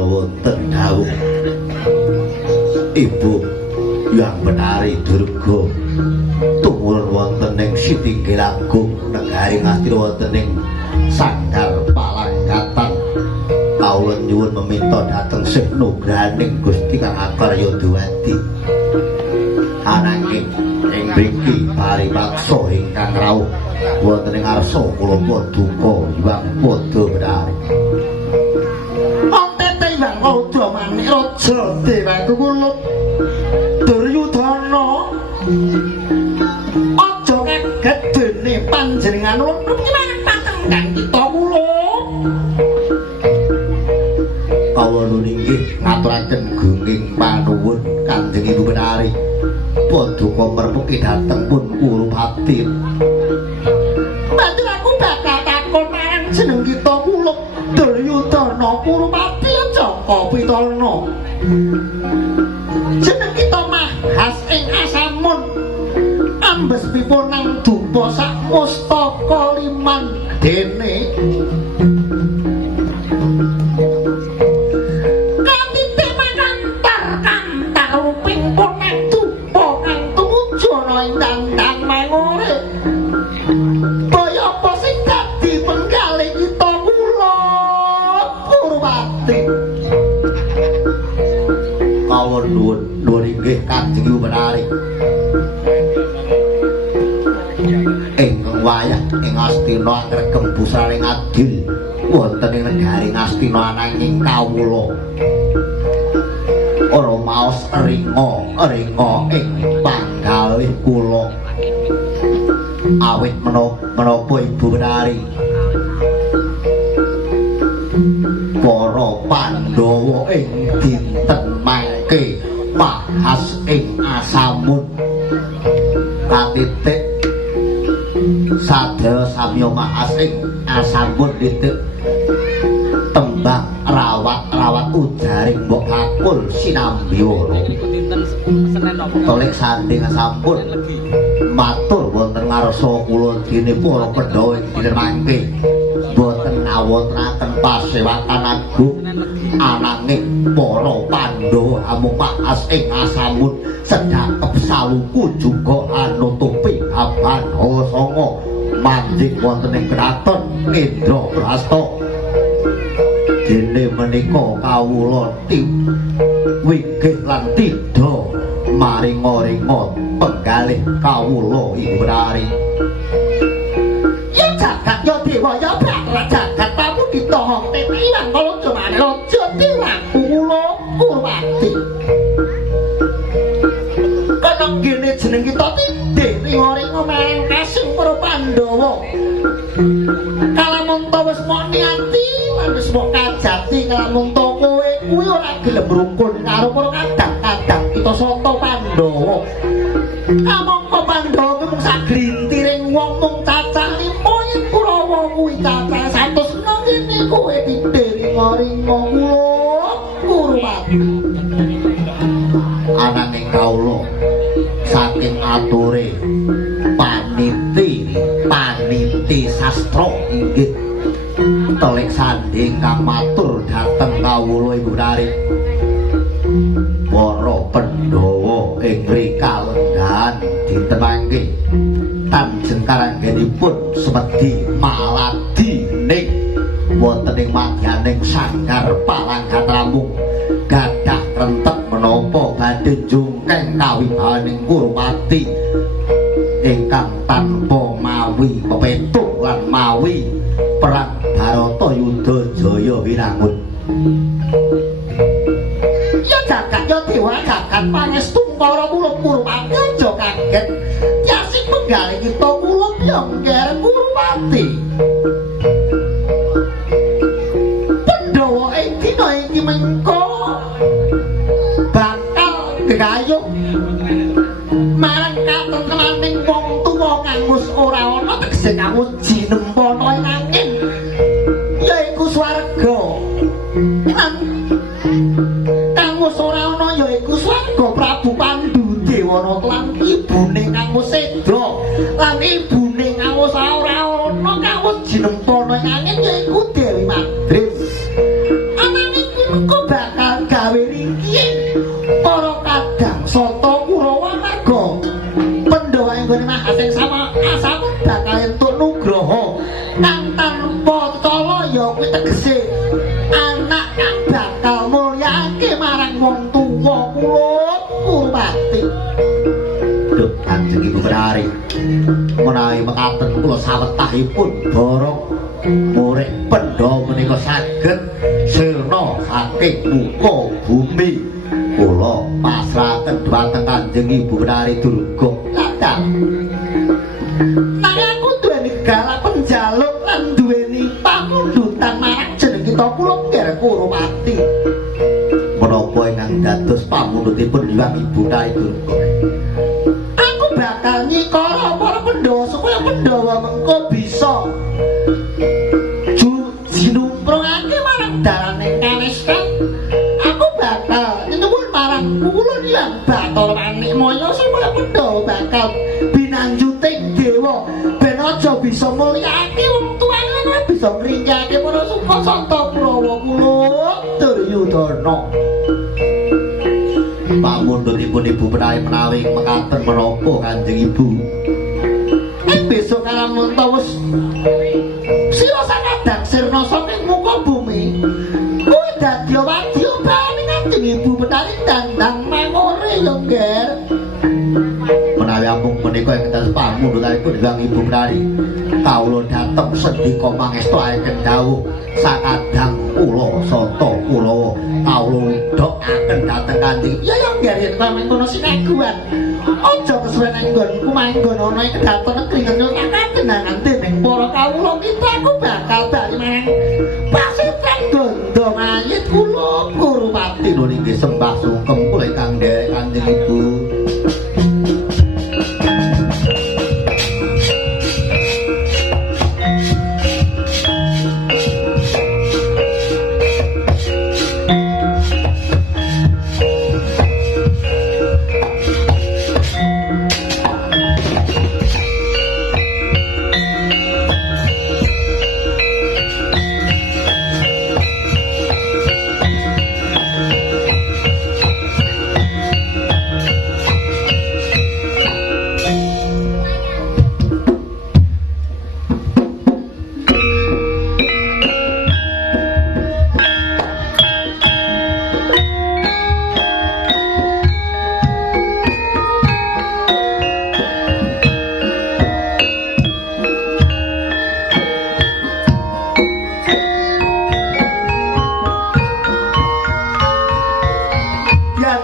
kala wonten dawuh Ibu Yang Benari Durga tumurun wonten ing Sitinggil Agung negari Ngastina wonten ing Sanggar Palanggatan kawula nyuwun meminta dhateng Sih nugrahaning Gusti Kang Akarya Dewadi ananging ing mriki paripaksa ingkang rawuh wonten ing ngarsa kula paduka Hyang Pada Benari Ontete Hyang Pada Manik Raja Dewaku kula Duryudana aja kaget dene panjenengan lumrah patenggan kita kula kawula inggih ngaturaken gunging panuwun Kanjeng Ibu Benari paduka mermuki dhateng pun Kurupati banjur aku bakal takon marang jeneng kita kula Duryudana Kurupati Jaka Pitana jeneng kita mah khas ing Asamun ambes pipunang dupa sak mustaka liman dene kanthi tema kantar ruping punang dupa kang tumuju ana ing dandang mangure kaya apa sing dadi penggalih kita kula Purwati kawula nuwun inggih Kanjeng Ibu Benari ingkang wayah ing Astina ngregem busraning adil wonten ing negari Astina ananging kawula ora maos ringa ing panggalih kula awit menapa Ibu Benari para Pandhawa ing dinten mangke mahas ing Asamun katitik sadaya samya mahas ing Asamun titik tembang rawat ujaring mbok kakul sinambi wara tolik sanding sampun matur wonten ngarsa kula dene para Pandhawa ing dinten mangke boten ngawontenaken pasewatan agung ananging para Pandhawa amung mahas ing Asamun sedhakep saluku juga anutupi Abhanawa Sanga manjing wonten ing kraton Indraprasta dene menika kawula winggih lan tidha maringa-ringa penggalih kawula Ibu Benari ya jagat ya dewa ya bakal jagat tamu ditohong tepi Hyang Pada Manik Raja Dewaku kula Purwati kana ngene jeneng kita tidih ringa-ringa marang kasing para Pandhawa kalamun ta wis mok niati lan wis mok kajati kalamun ta kowe kuwi ora gelem rukun karo para kadang-kadang kita sata Pandhawa kamangka Pandhawa kuwi mung saglintiring wong mung cacah 5 yen Kurawa kuwi cacah 100 nang kene kowe tidih ringa-ringa kula Purwati ananging kawula saking ature paniti sastra inggih tolik sanding kang matur dhateng kawula Ibu Benari para Pandhawa ing rikalenggan dinten mangke tanjeng karanggenipun semedi maladi ning wonten ing madyaning Sanggar Palanggatan Ramung gadah rentek menapa badhe jungkeng kawibawaning Kurupati ingkang tanpa mawi pepetuk lan mawi perang Baratayuda Jaya winangun ya jagat ya dewa jagat pangestu para kula Purwati aja kaget yasing penggalih kita kula Byangger Kurupati Pandhawa ing dina iki mengko bakal gegayuh marang katentemaning wong tuwa kang wis ora ana tegese kang jinempana ing angin yaiku swarga lan kang wis ora ana yaiku swarga Prabu Pandhudewana lan ibune kang wis seda lan ibune kang wis ora ana kang wis jinempana ing angin yaiku Dewi Madris ananging mengko gawe niki para kadang soto Kurawa marga Pandhawa enggone mahasing sama asamu bakal entuk nugraha kang tanpa cala ya kuwi tegese anak kang bakal mulyake marang wong tuwa kula Kurmati. Duh Kanjeng Ibu Menari menawi mekaten kula sawetahipun borong murid Pandhawa menika saged sirna saking muka bumi kula pasrahaken dhateng Kanjeng Ibu Menari Durga Ladang. Nang aku duweni galak penjaluk lan duweni pamundutan marang jeneng kita kula Nger Kurmati. menapa ingkang dados pamundhutipun Hyang Ibu Menari Durga Aku bakal nyikara para Pandhawa supaya Pandhawa mengko bisa jinumprungake marang dalane kaniskan. Aku bakal nyuwun marang kula Hyang Bathara Manikmaya supaya Pandhawa bakal binanjuting dewa ben aja bisa mulyake wong tuane lan bisa ngringkake para Supasanta Kurawa kula Duryudana. pamundhutipun Ibu Menari menawi mekaten menapa Kanjeng Ibu Besok kalamun tawus sira sakadang sirna saking muka bumi kuwi dadi wadya bali Kanjeng Ibu Menari dandang mangore ya Nger. menawi amung menika ingkang dados pamundhutanipun Hyang Ibu Menari kawula dhateng sendika pangestuaken dawuh sakadang kula sata Kurawa kawula widhokaken dhateng Kanjeng Ya ya Nger yen pameng kono sineguan aja kesuwen nggonku manggon ana ing kedaton negeri nyuwun kakenangan dening para kawula kita aku bakal bali marang pasitren gondo mayit kula Kurmati. Lho nggih sembah sungkem kula ingkang nderek Kanjeng Ibu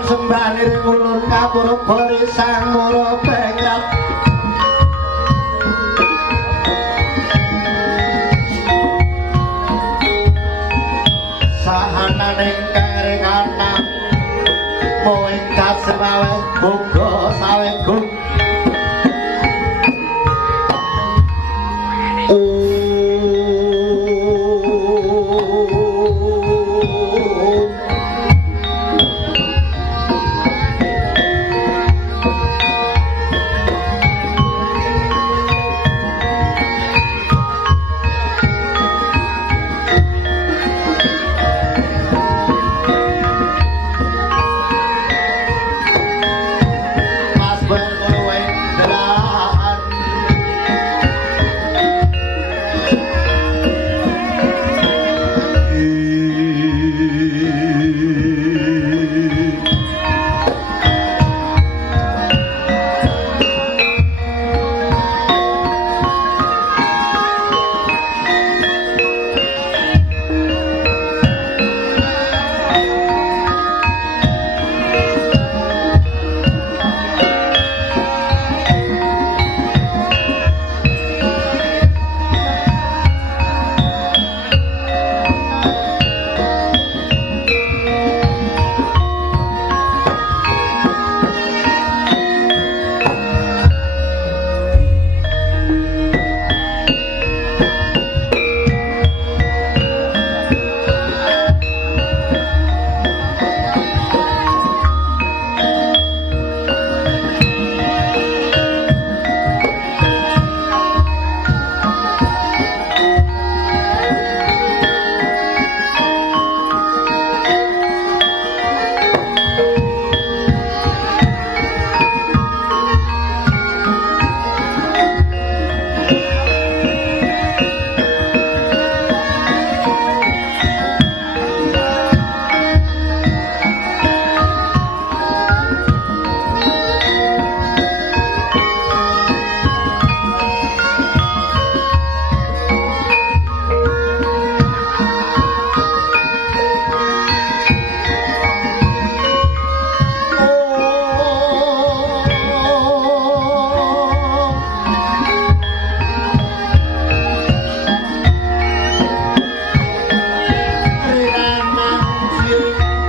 Sembahane ulun kapur bari sang mura bengat sahanane karekana moing kasemawe muga sawegung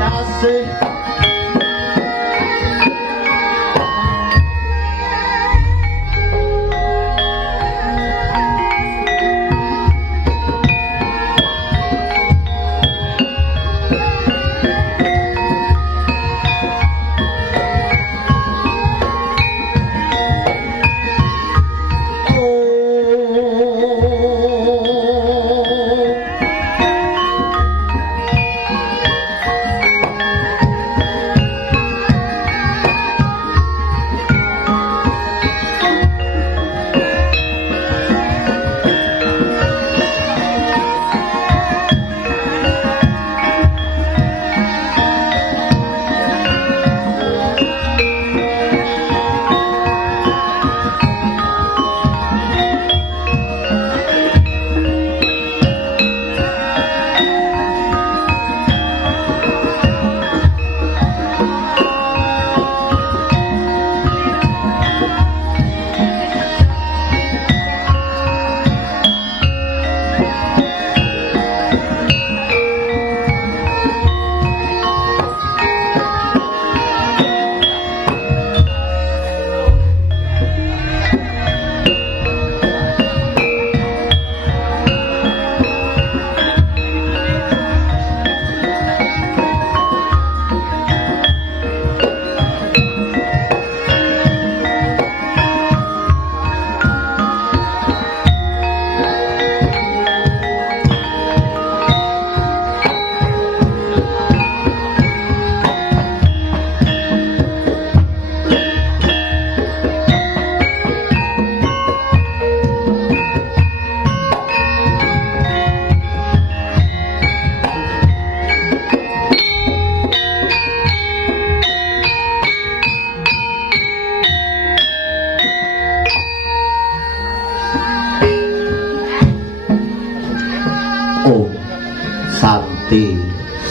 kasih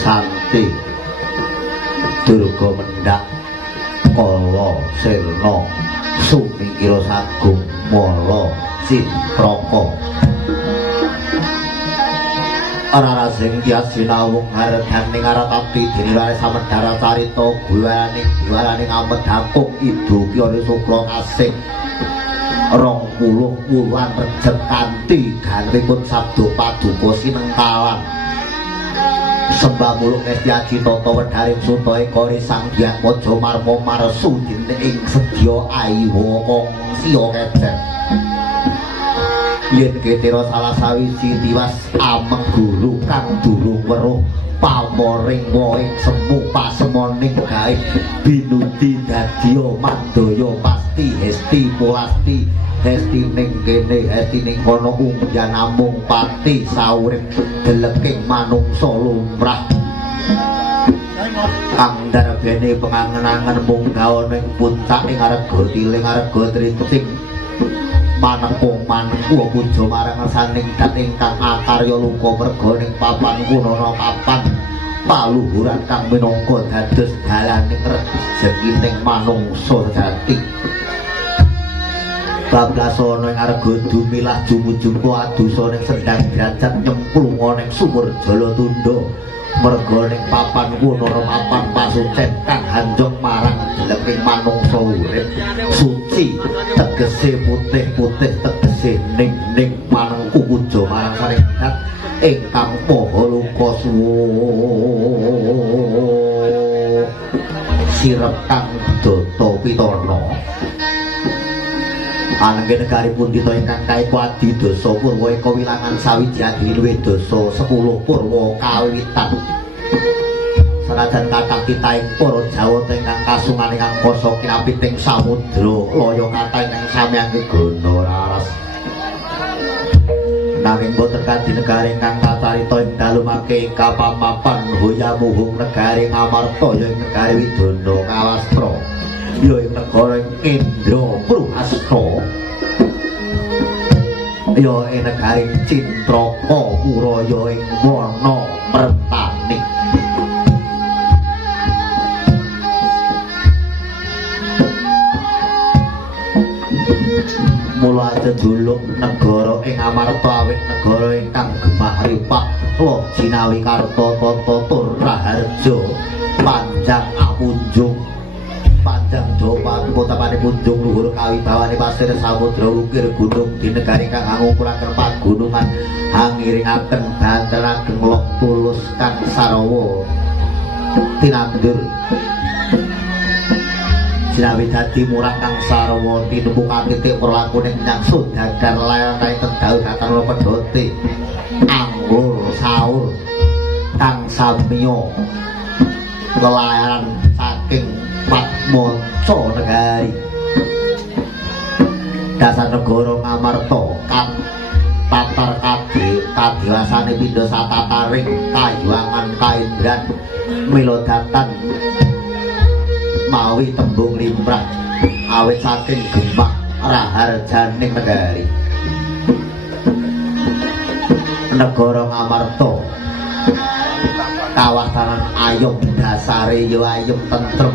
Santi Durga Mendak Kala Sirna Sumingkira Sagung Mala Citraka Arara sing kias sinawung harganing aratati dinilare samedhara carita guwaraning amedhapung idu kyara sukra kasih 20 wulan rejeb kanthi ganipun sabda paduka sinengkalan sembah muluk Nesti Tata wedharing suta eka risang Hyang Maja Marma marsu dene ing sedya ayiwa kong siya kecer yen ketira salah sawiji tiwas ameng guru kang durung weruh pamoring woing semu pasemoning gaib binudi dadya mandaya pasti hesti pulasti hesti ning kene hesti ning kono ungjan namung pati saurip deleking manungsa lumrah kang darbene pengangen-angen mung gaoning puncak ing arga tiling arga trincing manengkung manengku puja marang saning dat ingkang akarya luka merga ning papan kunana papan paluhuran kang minangka dados dalaning rezekining manungsa jati bablasana ing arga dumilah jumujumpa adosa ning sendang derajat nyemplunga ning sumur jala tunda merga ning papan kunana papan pasucen kang hanjong marang deleking manungsa urip suci tegese putih-putih tegese ning manengku puja marang saring dat ingkang maha luka suwa sirep kang data pitana Ananging negari pundhita ingkang kaekwadi dosa purwa eka wilangan sawiji adiluwe dosa 10 purwa kawiwitan. Sanajan kathah titahing para Jawata ingkang kasungan ingkang koso kinapiting samudra laya kathah ingkang samyang gegana raras. Nanging boten kanthi negari ingkang kacarita ing dalumake kapamapan hoyamuhung negari Ngamarta ya ing negari Widana Ngawastra. Ya ing negara Indra Pruhasta ya ing negari Cintraka Puraya ing wana Mertani mula deduluk negara ing Amarta awit negara ingkang gemah ripah lo jinawi karta tata tur raharja panjang amunjung panjang Jawa kotapane punjung luhur kawibawane pasir samudra ukir gunung di negari kang ngukuraken pagunungan hangiringaken banten ageng lok tulus kang sarawa tinandur sinawi dadi murah kang sarawa tinembung titik perlakune nyang sodagar layanan tendau katan pedote anglur saur kang samiya lelayanan saking Patmonco negari dasar negara Ngamarta kan tatar kadiwasane pindha satataring kayuangan kaindran milodatan mawi tembung limrah awit saking gemak raharjaning negari negara Ngamarta kawasanan ayom dasare yo ayem tentrem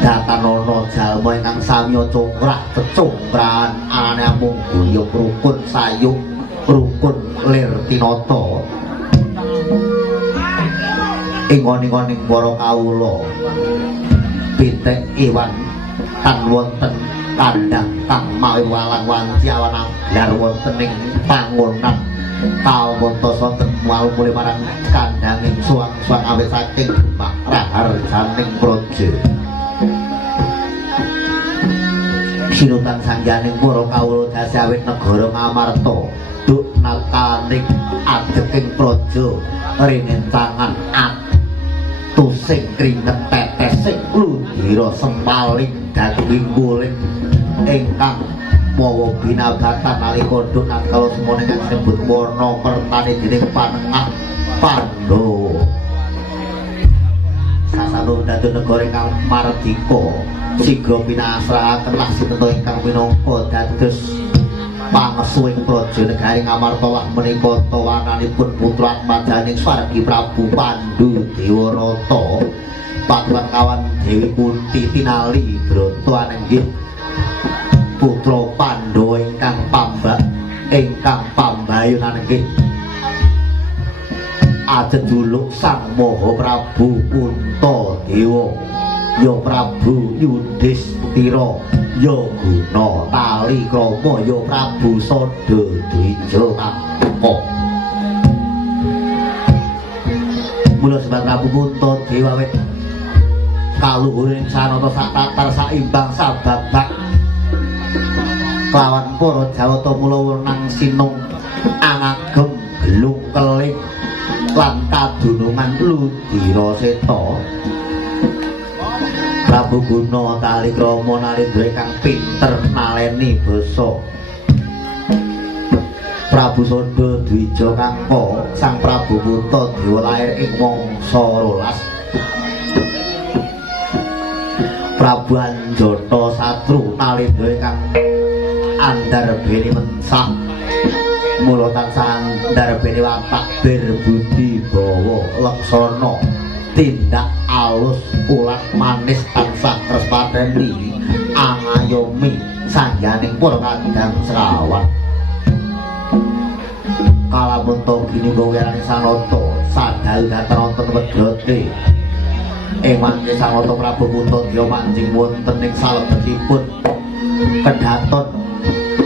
datanono jalma ingkang samya congkrah kecongkrahan anane amung guyub rukun sayung rukun lir tinata ingon-ingoning para kawula pitik iwan kan wonten kandhang kang mawi walang wanci awan anggar wonten ing pangonan kawonten sonten wau mulih marang kandhanging suwang-suwang awit saking gemak raharjaning praja sinutan sangjaning para kawula dasi awit negara Ngamarta duk nakaning adeking praja rinentangan atusing kringet tetesing ludira sempaling daging guling ingkang mawa binabatan nalika duk nakala semana kang disebut warna pertani dening panengah Pandhawa sasando dadu negara ingkang mardika siga pinasrahaken lah sinten ingkang minangka dados pangesuing praja negari Ngamarta wah menika tawananipun putra atmajaning Swargi Prabu Pandhu Dewarata patuhan kawan Dewi Kunti tinali brata anenggih putra Pandhawa ingkang pambayunan inggih ajejuluk Sang Maha Prabu Puntadewa ya Prabu Yudhistira ya Guna Tali Krama ya Prabu Sadadwija Kangka mula sebab Prabu Puntadewa wit kaluhuring sanata sak tatar saimbang sababak kelawan para Jawata mula wenang sinung angagem gelung keling lan kadunungan ludira seta Prabu Guna Tali Krama narendra kang pinter naleni basa Prabu Sadadwija Kangka Sang Prabu Puntadewa lair ing mangsa 12 Prabu Anjata Satru nalendra kang andarbeni mensah mula tansah andarbeni watak berbudi bawa laksana tindak alus ulat manis tansah trespatheni angayomi sangyaning para kandhang srawan kalamun to gini gowirane sanata sadhal dhateng wonten wedhote ing mangke sanata Prabu Puntadewa manjing wonten ing salebetipun kedhaton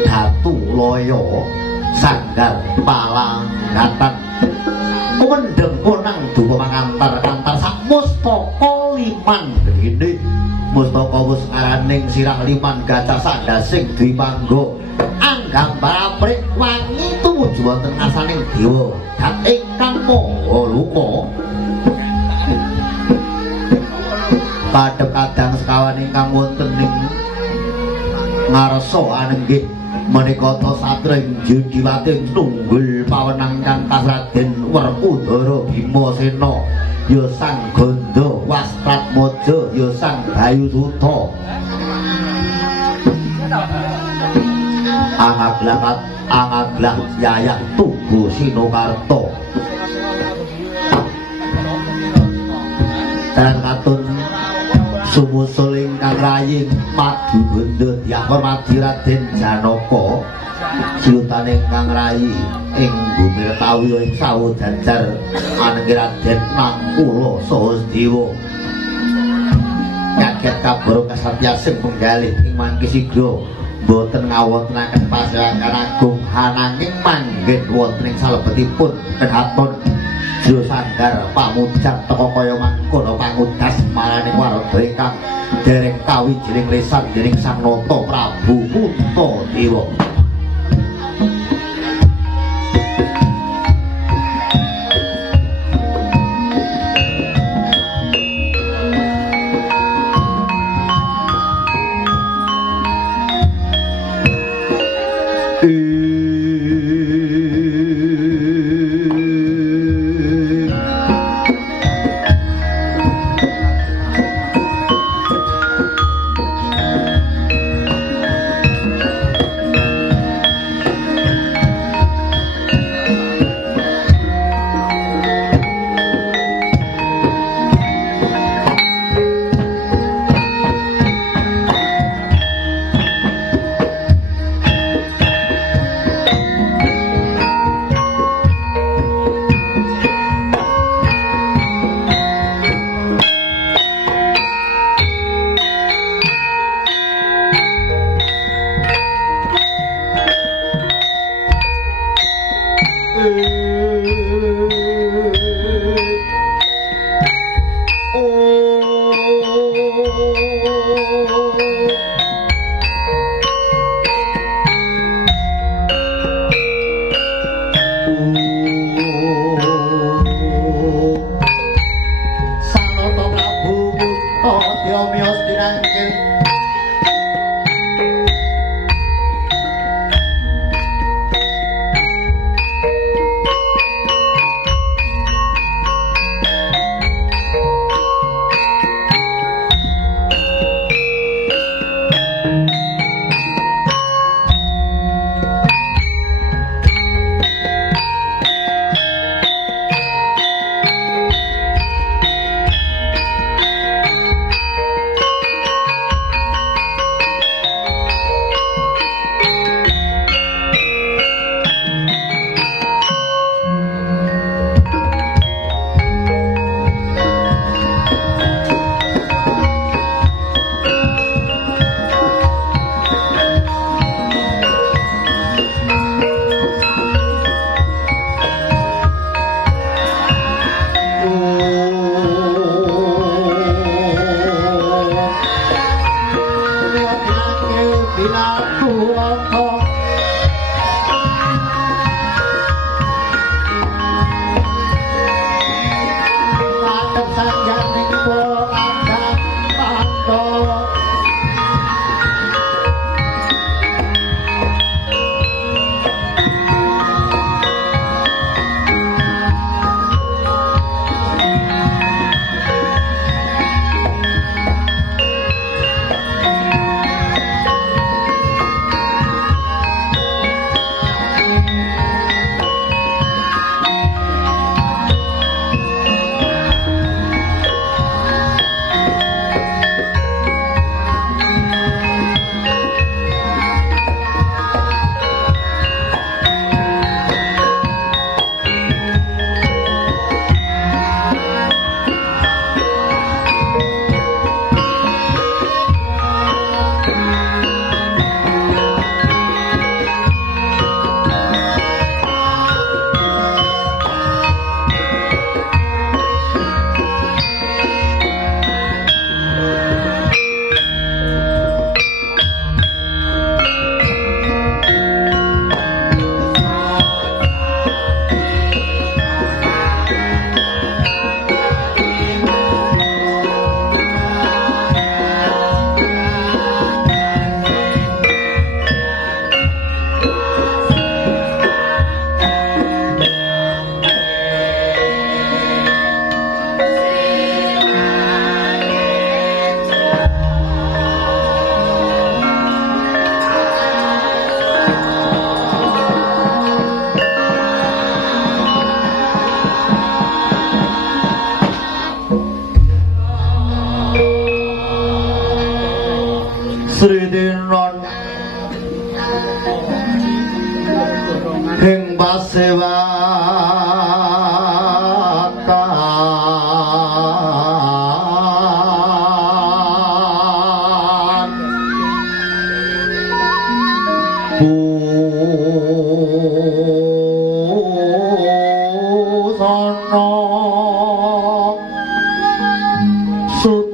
Datu Loyo Sanggar Palanggatan kumendeng konang dupa mangantar kantar sak mustaka liman gede mustaka wis araning sirah liman gacah sandasing dwi pangga anggambar aprik wangi tumuju wonten ngasaning dewa dat ingkang maha luka kadhep kadang sekawan ingkang wonten ing ngarsa anenggih menika satring Judiwating tunggul pawenang kang Raden Werkudara Bimasena ya Sang Ganda Wastratmaja ya Sang Bayusuta angaglah Yayak Tugu Sinokarta dan katun Sumusul ingkang rayi madu benda dihormati Raden Janaka siutan ingkang rayi ing bumi Retawi ing sawu Janjar anengge Raden Nangkula saha Dewa kaget kabur kasatya sing penggalih ing mangke sigra boten ngawontenaken pasawakan agung ananging manggen wonten ing salebetipun kedaton Jero Sanggar pamujang teka kaya mangkono pangudas marane warada ingkang dereng kawijining lesan dening Sang Nata Prabu Puntadewa.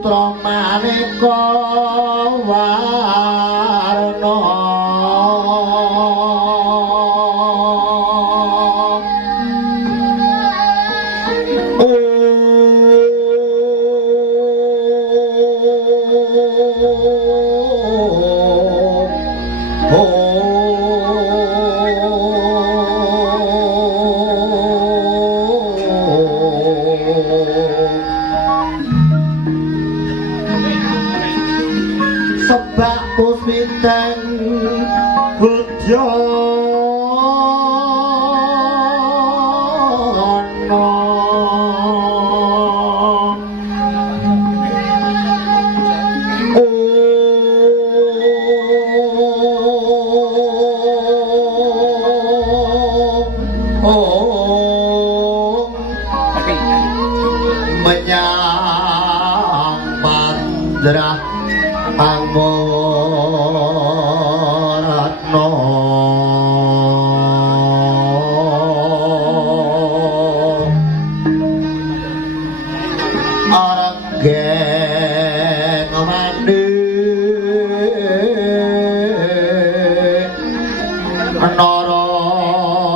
putra maneka warna sebab pusminten menyang pandrah Anggoratno Arenggeng mandi Narawata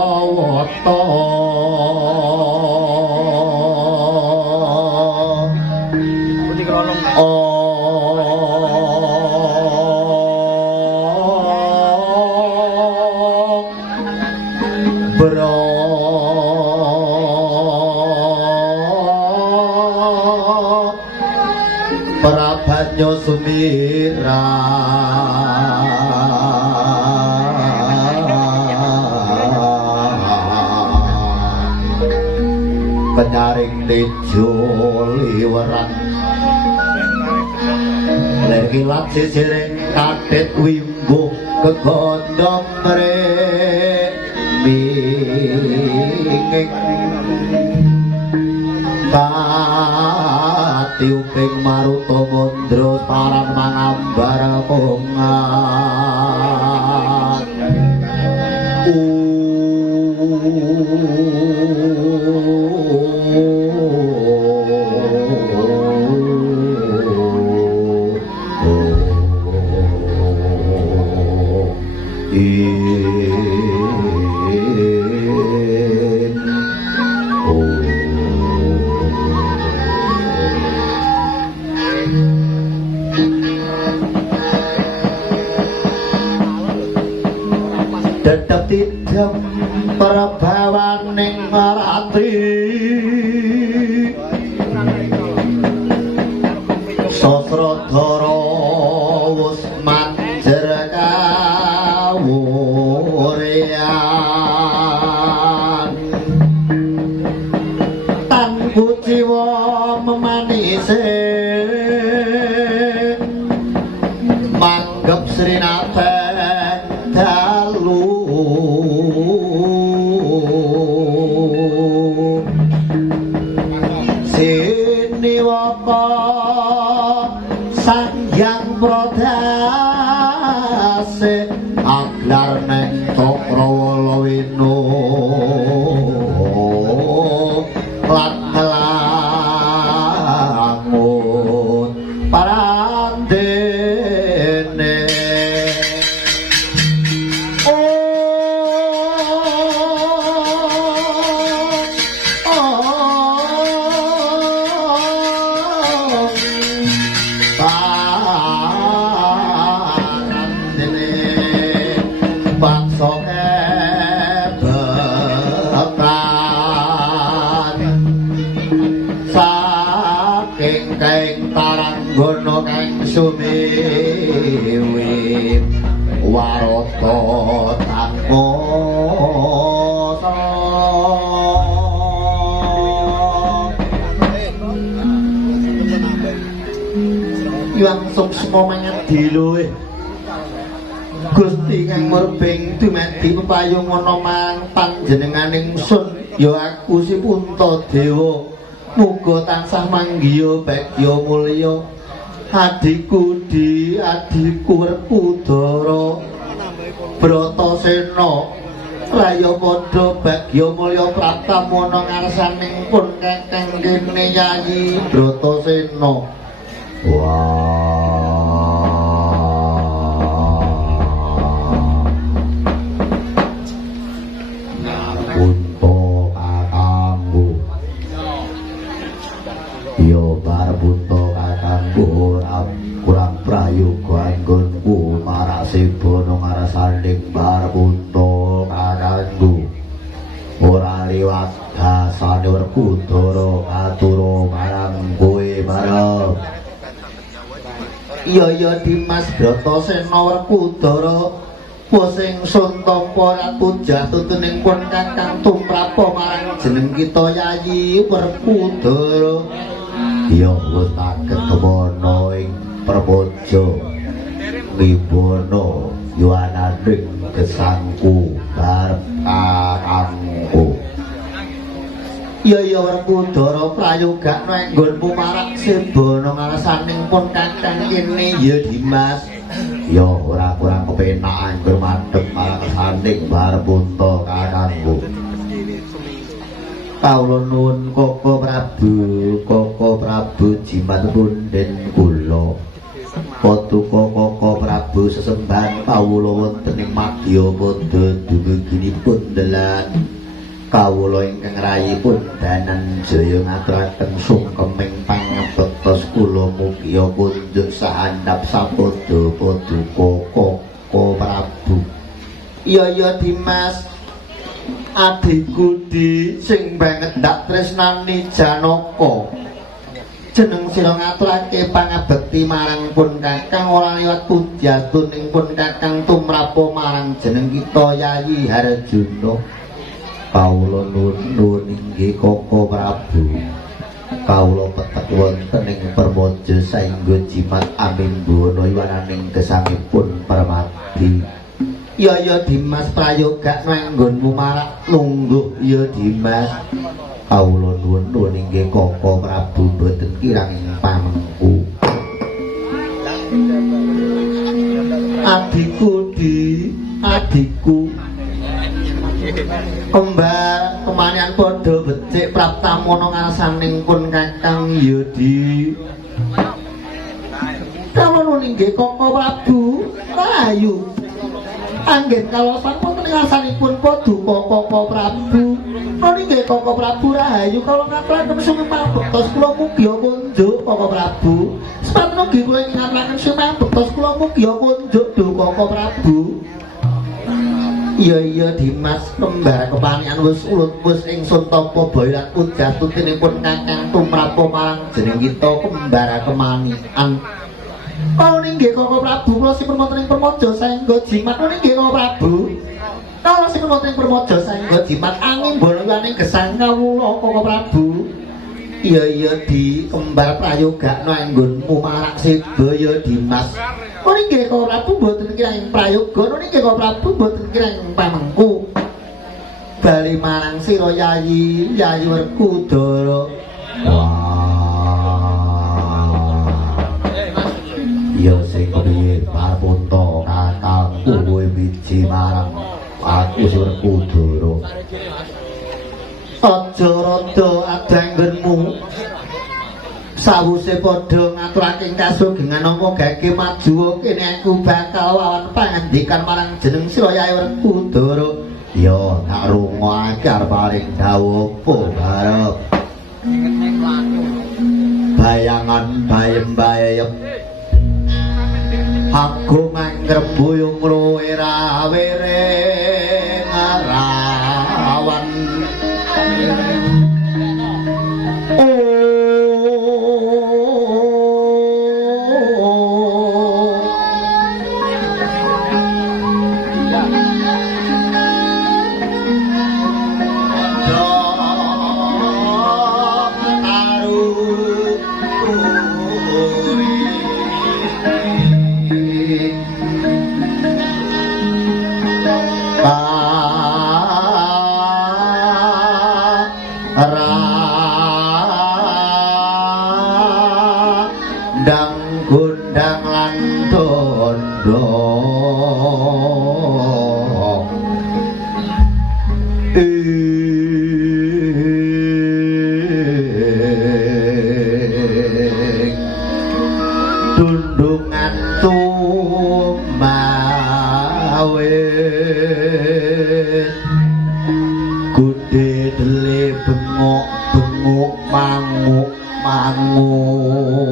Prabanyo sumira penyaring tejo liweran lekilat sisiring kadet wimbuh kegodhong mringing tiuping maruta mondro paran mangambar pongat tetep tidem prabawaning rati Sasradhara wus manjer kawuryan tanpa jiwa memanise manggep srinaten dalu siniwaka sangyang prodase aglar neng Cakrawala wino lan nglangut parandene Taranggono kang sumiwi warata tanmosa langsung semua mangadi lho Gusti kang murbing dumadi pepayung ana mang panjenenganing sun ya aku si Puntadewa muga tansah manggiya bagya mulya adikku Werkudara Bratasena raya padha bagya mulya pratamana ngarsaning pun kakang kene Yayi Bratasena Ngapunto kakangku yo barpunto kakangku ora kurang prayoga anggonku marase bono ngarasanding barpunto kakangku ora liwat dasane Werkudara atura marang kowe marep. Iya Dimas Bratasena Werkudara posing sun tampa ratu jatutuning pun kakang tumrapa marang jeneng kita Yayi Werkudara. Ya wis tak ketwana ing Prabaja Wibono yuananing gesangku barep kakangku. Ya Werkudara prayogakno enggonmu marak sebono ngarasaning pun kakang kene ya Dimas. Ya ora kurang kepenak anggur madhep marang sanding barpunta kakangku. Kawula nuwun Koko Prabu jimat punden kula. Paduka Koko Prabu sesembahan kawula wonten ing madya pada dumuginipun dalan. Kawula ingkang rayipun danan jaya ngaturaken sungkeming pangabektos kula mugi kunjuk sahandap sapada Paduka Koko Prabu. Iya Dimas, adikku di sing banget ndak tresnani Janaka. Jeneng sira ngaturake pangabekti marang pun kakang ora liwat pujastuning pun kakang tumrapa marang jeneng kita Yayi Harjuna. Kawula nuwun inggih Koko Prabu. Kawula petek wonten ing Permaja saengga jimat amimbono yuwananing gesangipun Permati. Ya Dimas prayogakno anggonmu marak lungguh ya Dimas. Kawula nuwun inggih Koko Prabu boten kirang ing pamengku. Adikku kembar kemanian padha becik praptamana ngarsaning pun kakang Yudi. Kawula inggih Koko Prabu rahayu. Anggen kalau sampun ngarsanipun Paduka Koko Prabu. Nggih Koko Prabu rahayu kalau ngaturaken sumepambektos kula mugi kunjuk Koko Prabu. Sepatno nggih kula ngaturaken sumepambektos kula mugi kunjuk Koko Prabu. Iya Dimas kembar kepanian wis ulut wis ingsun tampa baya ujatutinipun kakang tumrapa marang jeneng kita kembar kemanian. Oh nggih Koko Prabu kula sipun wonten ing Permaja saengga jimat nggih Koko Prabu. Kala sipun wonten ing Permaja saengga jimat angin bolane gesang kawula Koko Prabu. Iya di kembar prayogakno anggonmu marak sedaya Dimas. Nggih Koko Prabu boten kirang prayoga nggih Koko Prabu boten kirang pamengku. Bali marang sira Yayi Werkudara. Ya sing kepiye parpunta kakangku kowe biji marang aku sing Werkudara. Aja rada adanggenmu. Sawuse padha ngaturake kasugengan apa gage maju kene aku bakal wawan pangandikan marang jeneng sira Yayi Werkudara. Ya tak rungokake arep paring dawuh apa barep. Bayangan bayem-bayem aku manggrebuyung luwe rawere ngarawan. Gundang lan tondo tundungan tumawe kude dele bengok bengok manguk manguk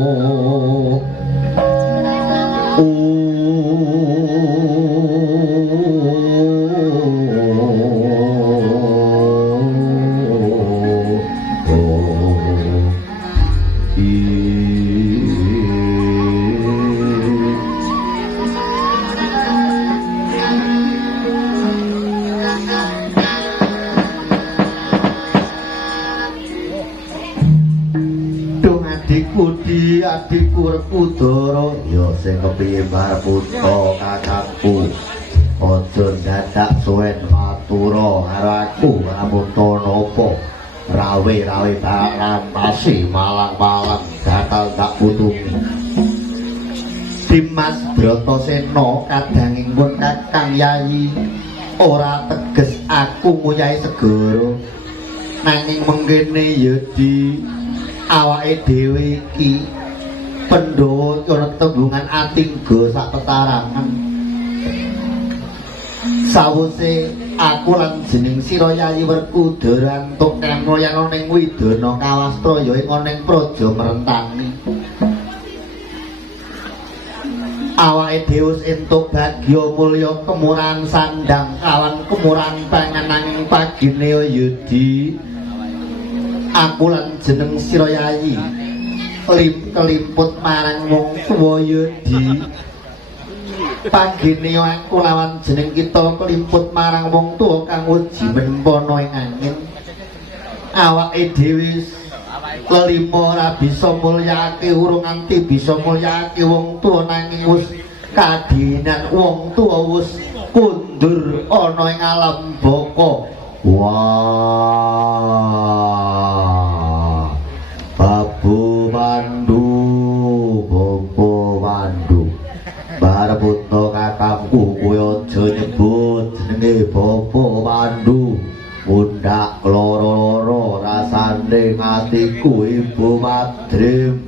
adikku Rekudara ya sing kepiye Barputra kakangku aja dadak suwen matura karo aku Barputra napa rawe-rawe tarantasi malang-malang bakal tak putungi Dimas Bratasena kadangipun Kakang Yayi ora teges aku nguyahi segara nanging mengkene ya di awake dhewe iki Pandhawa ana tembungan atingga sak petarangan sawuse aku lan jeneng sira Yayi Werkudara entuk kamroyan ning Widana Kawastraya ing ning praja Merentani awake dhewe entuk bagya mulya kemurahan sandang kawan kemurahan pangananging pagine Yudi aku lan jeneng sira Yayi kelimput marang wong tuwa Yudi pagine aku lawan jeneng kita kelimput marang wong tuwa kang uji mempana ing angin awake dhewe kelima ora bisa mulyake urung nganti bisa mulyake wong tuwa nanging wis kadinan wong tuwa wis kundur ana ing alam baka wah Babu Pandu Bobo Pandu Barputra kakangku kowe aja nyebut jenenge Bobo Pandu mundak loro-loro rasane ngatiku Ibu Madrim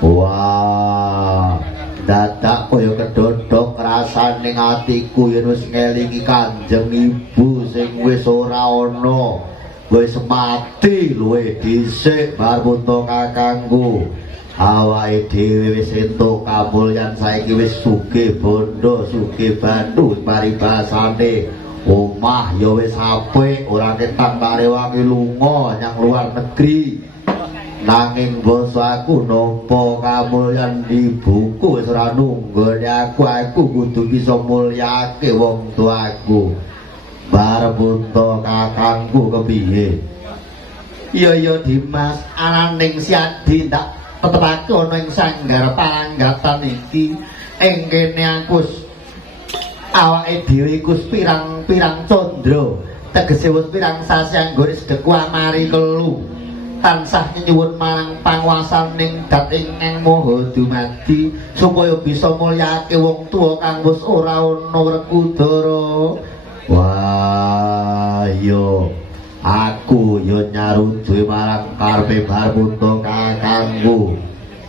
wah dadak kaya kedodok rasane atiku yen wis ngelingi Kanjeng Ibu sing wis ora ana wis mati luwih dhisik Barputra kakangku awake dhewe wis entuk kamulyan saiki wis sugih bondo sugih bandu paribasane omah ya wis apik ora ketang karewangi lunga nyang luar negeri nanging basa aku nampa kamulyan ibuku wis ora nunggone aku kudu bisa mulyake wong tuaku Barputra kakangku kepiye iya Dimas ananing siadi ndak tetepake ana ing sanggar paranggatan iki ing kene aku awake dhewe iku pirang-pirang candra tegese wis pirang sasi anggone sedheku amari kelu tansah nyuwun marang panguwasaning dat ingkang maha dumadi supaya bisa mulyake wong tuwa kang wis ora ana Werkudara wah yo aku yo nyarujuke marang karepe Barputra kakangku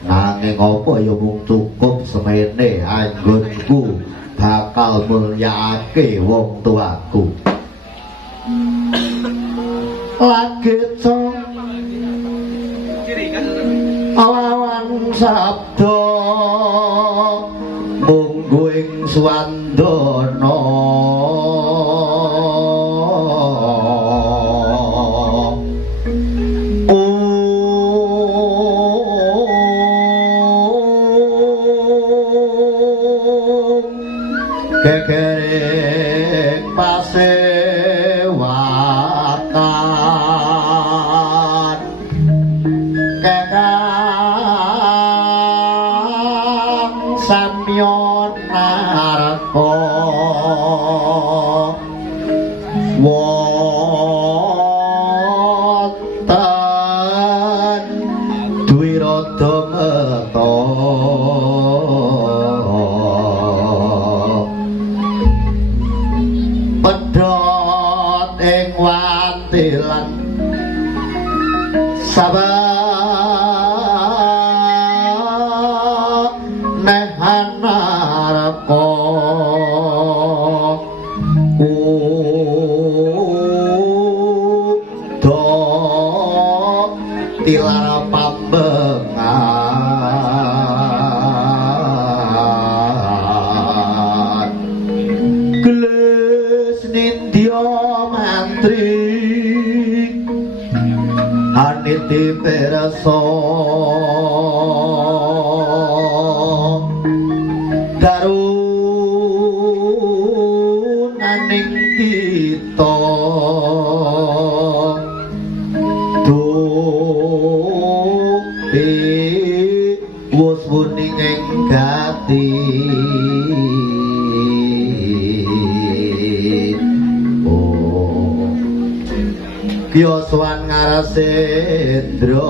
nanging apa yo mung cukup semene anggonku bakal mulyake wong tuaku lagi awan sabda munggu ing swandana kekereng pasewakan kekang samyon narko wonten dwirada meta sabar rembengan gelis nindya mantri aniti perasa karunaning kita wus wuning ing gati oh kyoswan ngarasendra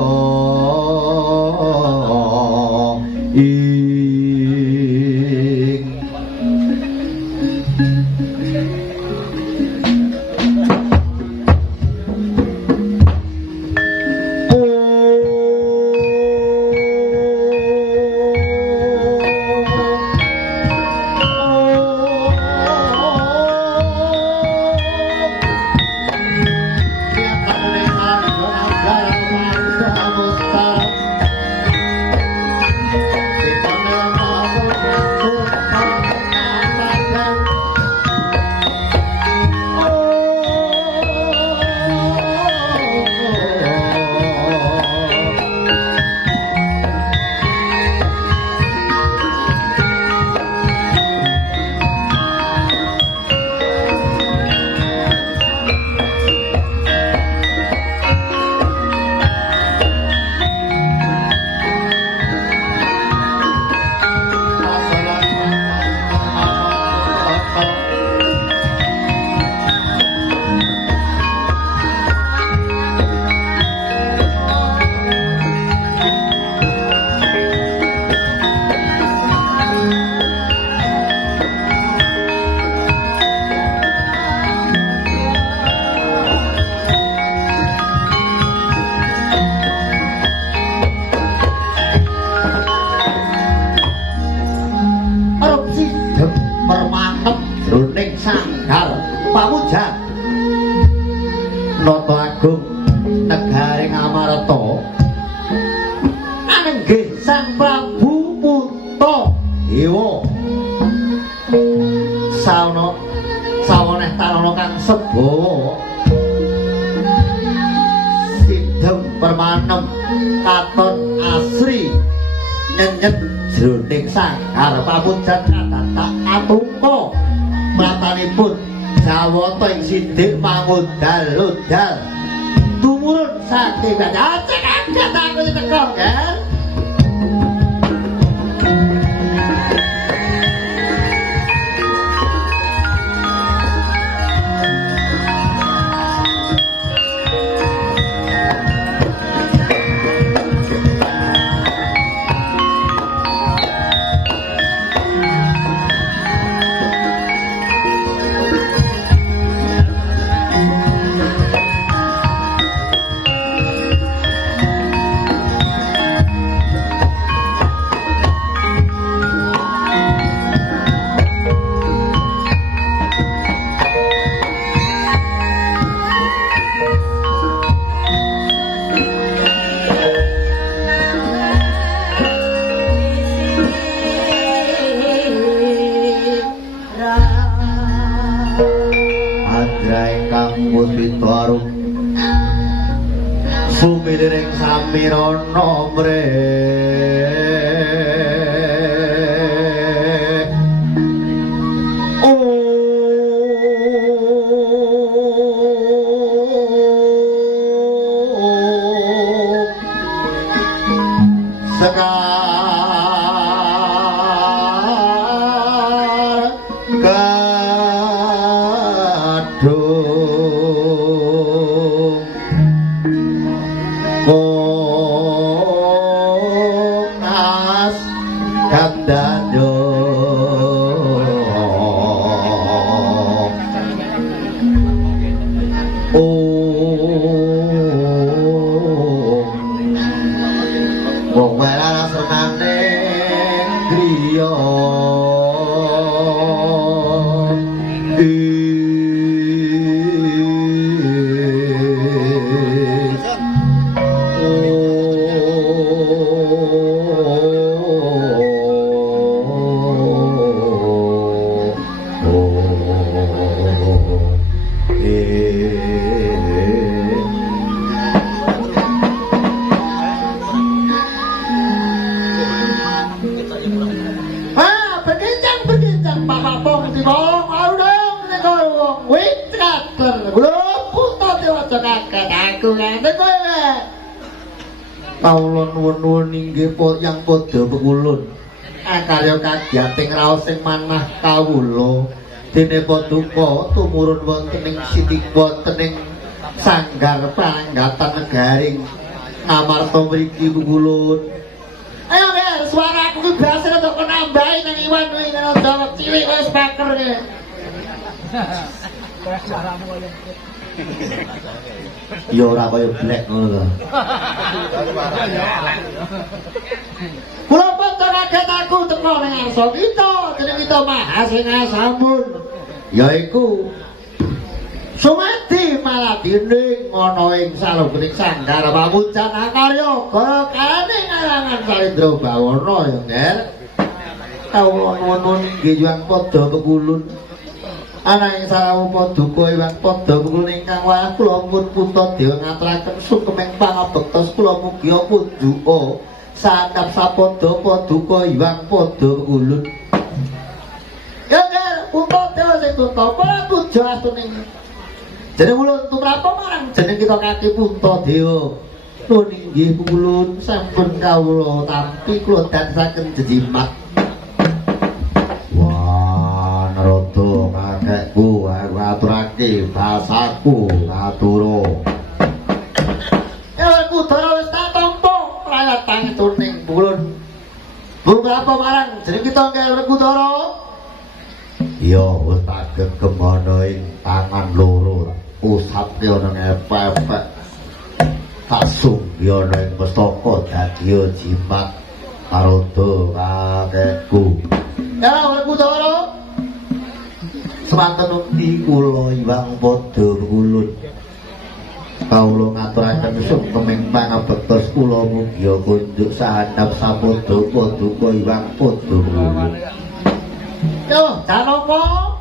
sanggar pamujan Nata Agung negaring Amarta anenggih Sang Prabu Punta Dewa saweneh tarana kang sebawa sidhem permanem katon asri nyenyet jroning sanggar pamujan kadatak atungka pratanipun jawata ing sithik mangudal-udal tumurun saking cek agak aku teko ya Sumiring samirana mrek sekar kadung Konas Kandado wong welas senane griya kawula nuwun-nuwun inggih yang padha pekulun akarya kagiyating raos sing manah kawula dene paduka tumurun wonten ing sithik wonten ing sanggar panggatan negaring Ngamarta mriki pekulun. Ayo ger suaraku ki berhasil untuk nambahi nang iwan kuwi nang dawa cilik wis paker ki. Ya ora kaya blek ngono to. Kula padha kaget aku teko ning arsa kita, jeneng kita Mahasena Sampun. Yaiku Sumati Maladinding ana ing salubring sanggar pamujan akarya garane ngalangan Salendra Bawana ya Nger. Kawula nuwun inggih yang padha pekulun. Ana ing sawu paduka iwang padha pekulun ingkang wayah kula pun Puntadewa ngaturaken sukemeng pangabektos kula mugi punjuka sandhap sapada paduka iwang padha pekulun. Ya Nger, Puntadewa sing tutapa tujuh astuning jeneng ulun tumrapa marang jeneng kita kaki Puntadewa. Nuwun inggih ulun sampun kawula tampi kula dadosaken jejimat. Wah, Narada kakekku aku aturake basaku aturo. Ya Kudara wis tak tampa layat pangituning ulun. Tumrapa marang jeneng kita kaki Kudara. Ya wis tak gegemana ing tangan loro. Usapke ana ngepepek tak sunggi ana ing pustaka dadi jimat Narada kakekku. Ya Kudara Semanten undi kula iwang padha ulun. Kawula ngaturaken sukemeng pangabektos kula mugi kunjuk sahandap sapada paduka iwang padha ulun. Yo, Janaka.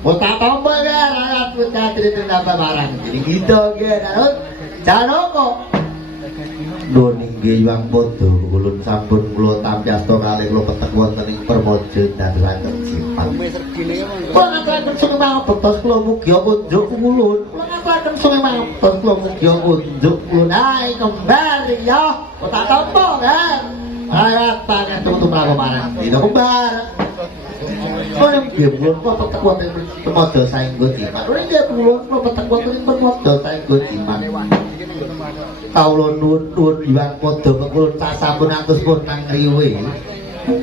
Botak tampa ya rakyat putra cerita napa barang. Jadi kita ge Narut. Janaka. Nuwun inggih iwang padha ulun sampun kula tampyasta kalih kula petek wonten ing permojo dadosaken jimat. Kula ngaturaken sumemang bektos kula mugi kunjuk ulun. Kula ngaturaken sumemang bektos kula mugi kunjuk ulun. Hai kembali ya. Botak tampa kan. Rakyat pakai tutu prabu barang. Dina kembar. Kaya nggih kula petek wonten ing permojo saengga jimat. Ora nggih kula petek wonten ing permojo saengga jimat. Kawula nuwun iwang padha pekulun sasampun atus pun nang riwe.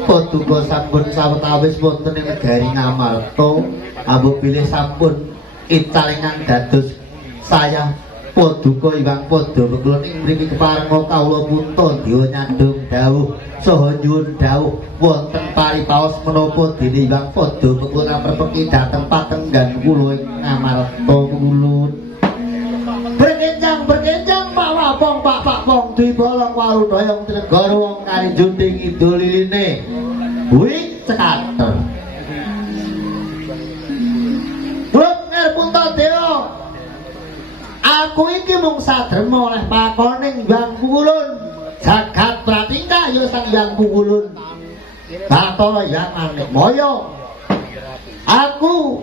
Paduka sampun sawetawis wonten ing negari Ngamarta, ambuh bilih sampun icalingan dados saya paduka iwang padha pekulun ing mriki keparenga kawula Puntadewa nyandhung dawuh saha nyuwun dawuh wonten paripaos menapa dene iwang padha pekulun ampepeki dhateng patenggan kula ing Ngamarta pekulun. Berkenjang Pak Pong dibolong warudoyong tinegara wong kari junding idul liline wik cekater Blok Nger Puntadewa aku iki mung sadrema oleh pakoning Hyang Pukulun jagat pratingkah ya sang Hyang Pukulun Bathara Hyang Manikmaya aku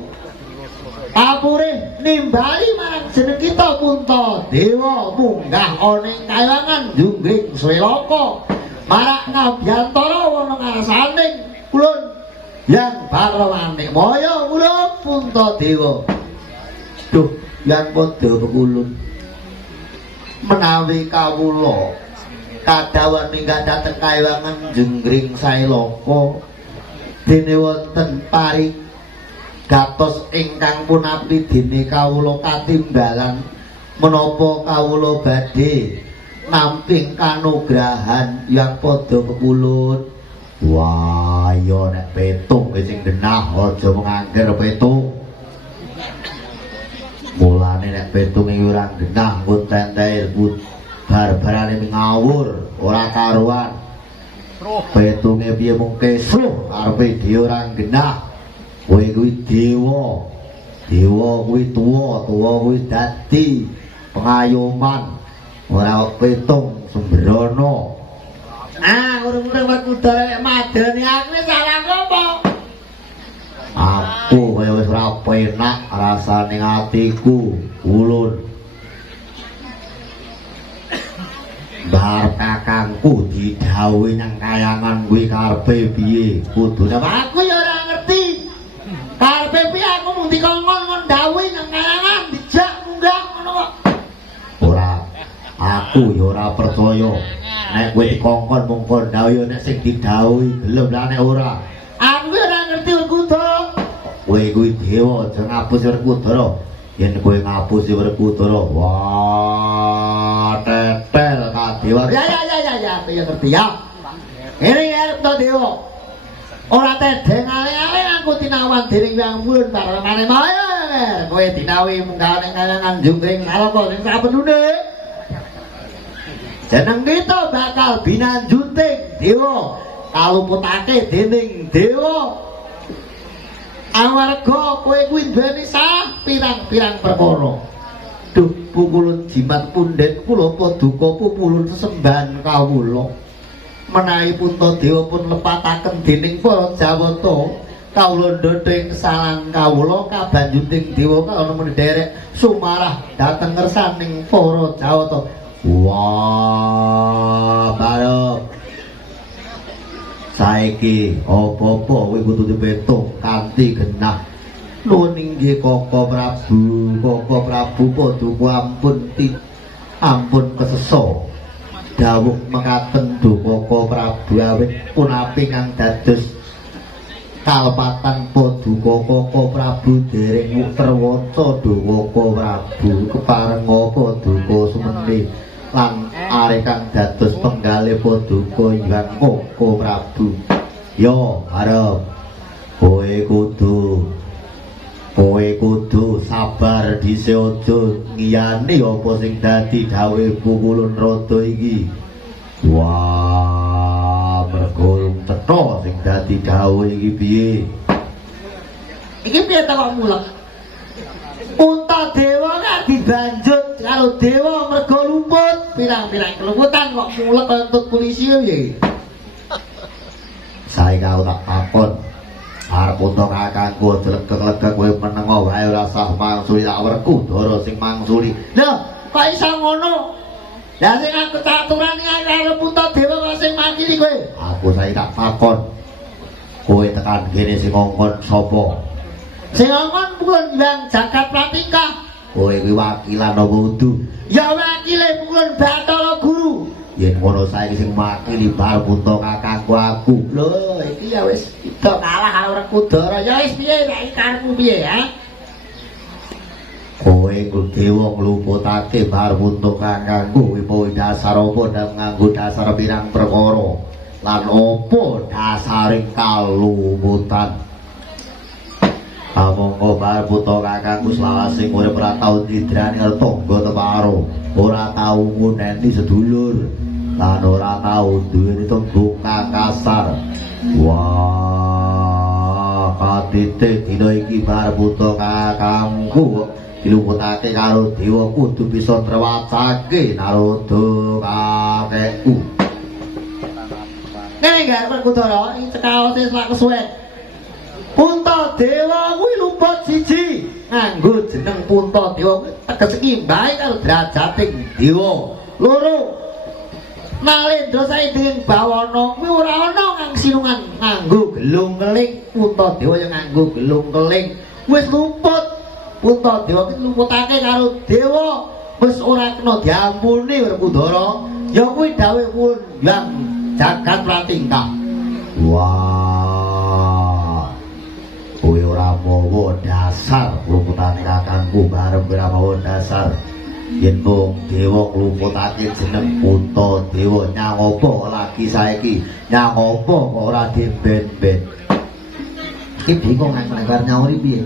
Kapurih nimbali marang jeneng kita Puntadewa munggah ana ing kayangan Jungging Srelaka marak ngabyantara ana ngarsaning ulun Hyang Manikmaya kula Puntadewa. Duh, Hyang padha pekulun. Menawi kawula kadawan minggah dhateng kayangan Jungging Srelaka dene wonten paring gatos ingkang punapi dene kawula katimbalan menapa kawula badhe namping kanugrahan yang padha pekulun. Wah ya nek petung sing genah aja mengangger petung. Mulane nek petung iki ora genah nggo tentel bar-barane ngawur ora karuan. Petunge piye mung kesruh arepe dhewe ora genah. Kowe kuwi dewa. Dewa kuwi tuwa kuwi dadi pengayoman. Ora petung sembrono. Urung-urung Werkudara nek madani aku salah apa? Aku kaya wis ora penak rasane atiku, ulun. bar kakangku didhawuhi nang kayangan kuwi karepe piye kudu Aku ya ora ngerti. Karepe piye aku mung dikongkon ndhawuhi nang kayangan dijak munggah ngono kok. ora aku ya ora percaya nek kowe dikongkon mung kon ndhawuhi nek sing didhawuhi gelem lah nek ora Aku ya ora ngerti Werkudara. kowe kuwi dewa aja ngapus Werkudara yen kowe ngapus Werkudara wah tetel ka dewa Ya aku ya ngerti ya. Ini arep to dewa. Ora tedeng ale-ale aku tinawan dening Hyang Wulun paremane mayer. Kowe dinawi munggah ning kayangan Jungkring Nalaka sing sabenune. Jeneng kita bakal binanjunting dewa kaluputake dening dewa. Amarga kowe kuwi duweni salah pirang-pirang perkara. Duh, pukulun jimat punden kula paduka pupulun sesembahan kawula. Menawi Puntadewa pun lepataken dening para Jawata, kawula ndhodheng kesalahan kawula kabanjuting dewa kala menderek sumarah dhateng ngersaning para Jawata. Wah, barep. Saiki apa-apa kowe kudu dipetung kanthi genah. Nuwun inggih Koko Prabu paduka ampun kesesa. Dawuh mekaten Duh Koko Prabu awit punapi kang dados kalepatan paduka Koko Prabu dereng terwaca Duh Koko Prabu keparenga paduka sumene lan are kang dados penggalih paduka Hyang Koko Prabu. Yo arep kowe kudu sabar dhisik aja ngiyani apa sing dadi dawuh pukulun rada iki. Wah, mergo cetha sing dadi dawuh iki piye? Iki piye ta kok mulek? Puntadewa kan dibanjut karo dewa mergo lumput. Pirang-pirang kelumputan kok mulek kaya entut polisi piye? Saiki aku tak takon. Arep untung kakangku deleg-deleg kowe menengo wae ora sah mangsuli tak Werkudara sing mangsuli. Lho, kok iso ngono? Lah sing aku tak aturane karo Puntadewa kok sing makili kowe? Aku saiki tak takon. Kowe tekan kene sing ngongkon sapa? Sing ngomong pun Hyang Jagat Pratingkah. Kowe kuwi wakilan apa udu? Ya wakile pun Bathara Guru. Yen ngono saiki sing makili bal buta kakangku aku. Lho, iki ya wis kita kalah karo Werkudara. Ya wis piye nek karepmu piye ya? Kowe kudu dewa ngluputake bar buta kakangku kuwi dasar apa dan nganggo dasar pirang perkara. Lan apa dasaring kalumputan? Amangka bar buta kakangku selawase urip ora tau didrani tangga teparo, ora tau nguneni sedulur, lan ora tau duweni tembung kasar. Wah, katite dina iki bar buta kakangku dilumputake karo dewa kudu bisa trewacake naroda kakekku. Nek gak Werkudara iki cekaote selak kesuwen. Puntadewa kuwi lumput siji nganggo jeneng Puntadewa kuwi teges imbahe karo drajating dewa. Loro Nalendra sainding bawana kuwi ora ana kang sinungan nganggo gelung keling. Puntadewa yang nganggo gelung keling wis lumput. Puntadewa kuwi lumputake karo dewa wis ora kena diampuni Werkudara. Ya kuwi dawuh Hyang Jagat Pratingkah. Wah, kowe ora mawa dasar lumputane kakangku bareng ora mawa dasar. Yen mung dewa nglumputake jeneng Puntadewa nyang apa lagi saiki? Nyang apa kok ora dimben-ben? Iki bingung nek nyauri piye?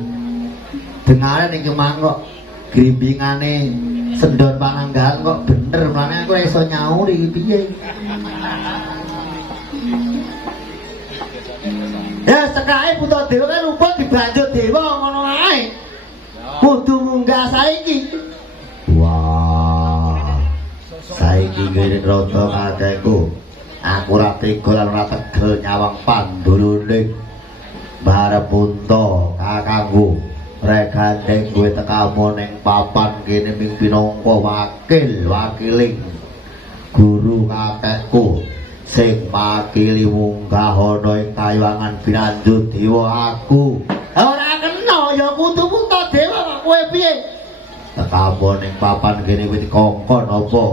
Dengare ning kemang kok grimbingane sendon pananggalan kok bener mlane aku iso nyauri piye? Ya sekae Puntadewa kan lumput dibanjut dewa ngono ae. Kudu munggah saiki. Wah, saiki ngene rada kakekku. Aku ora tega lan ora tegel nyawang pandulune. Barep Punta kakangku. Rek gandeng kowe tekamu ning papan kene mimpi nangka wakiling guru kakekku sing makili munggah ana ing kayuwangan pinanjut dewa aku ora kena ya kudu Puntadewa kok kowe piye tekabon ing papan kene wis dikongkon apa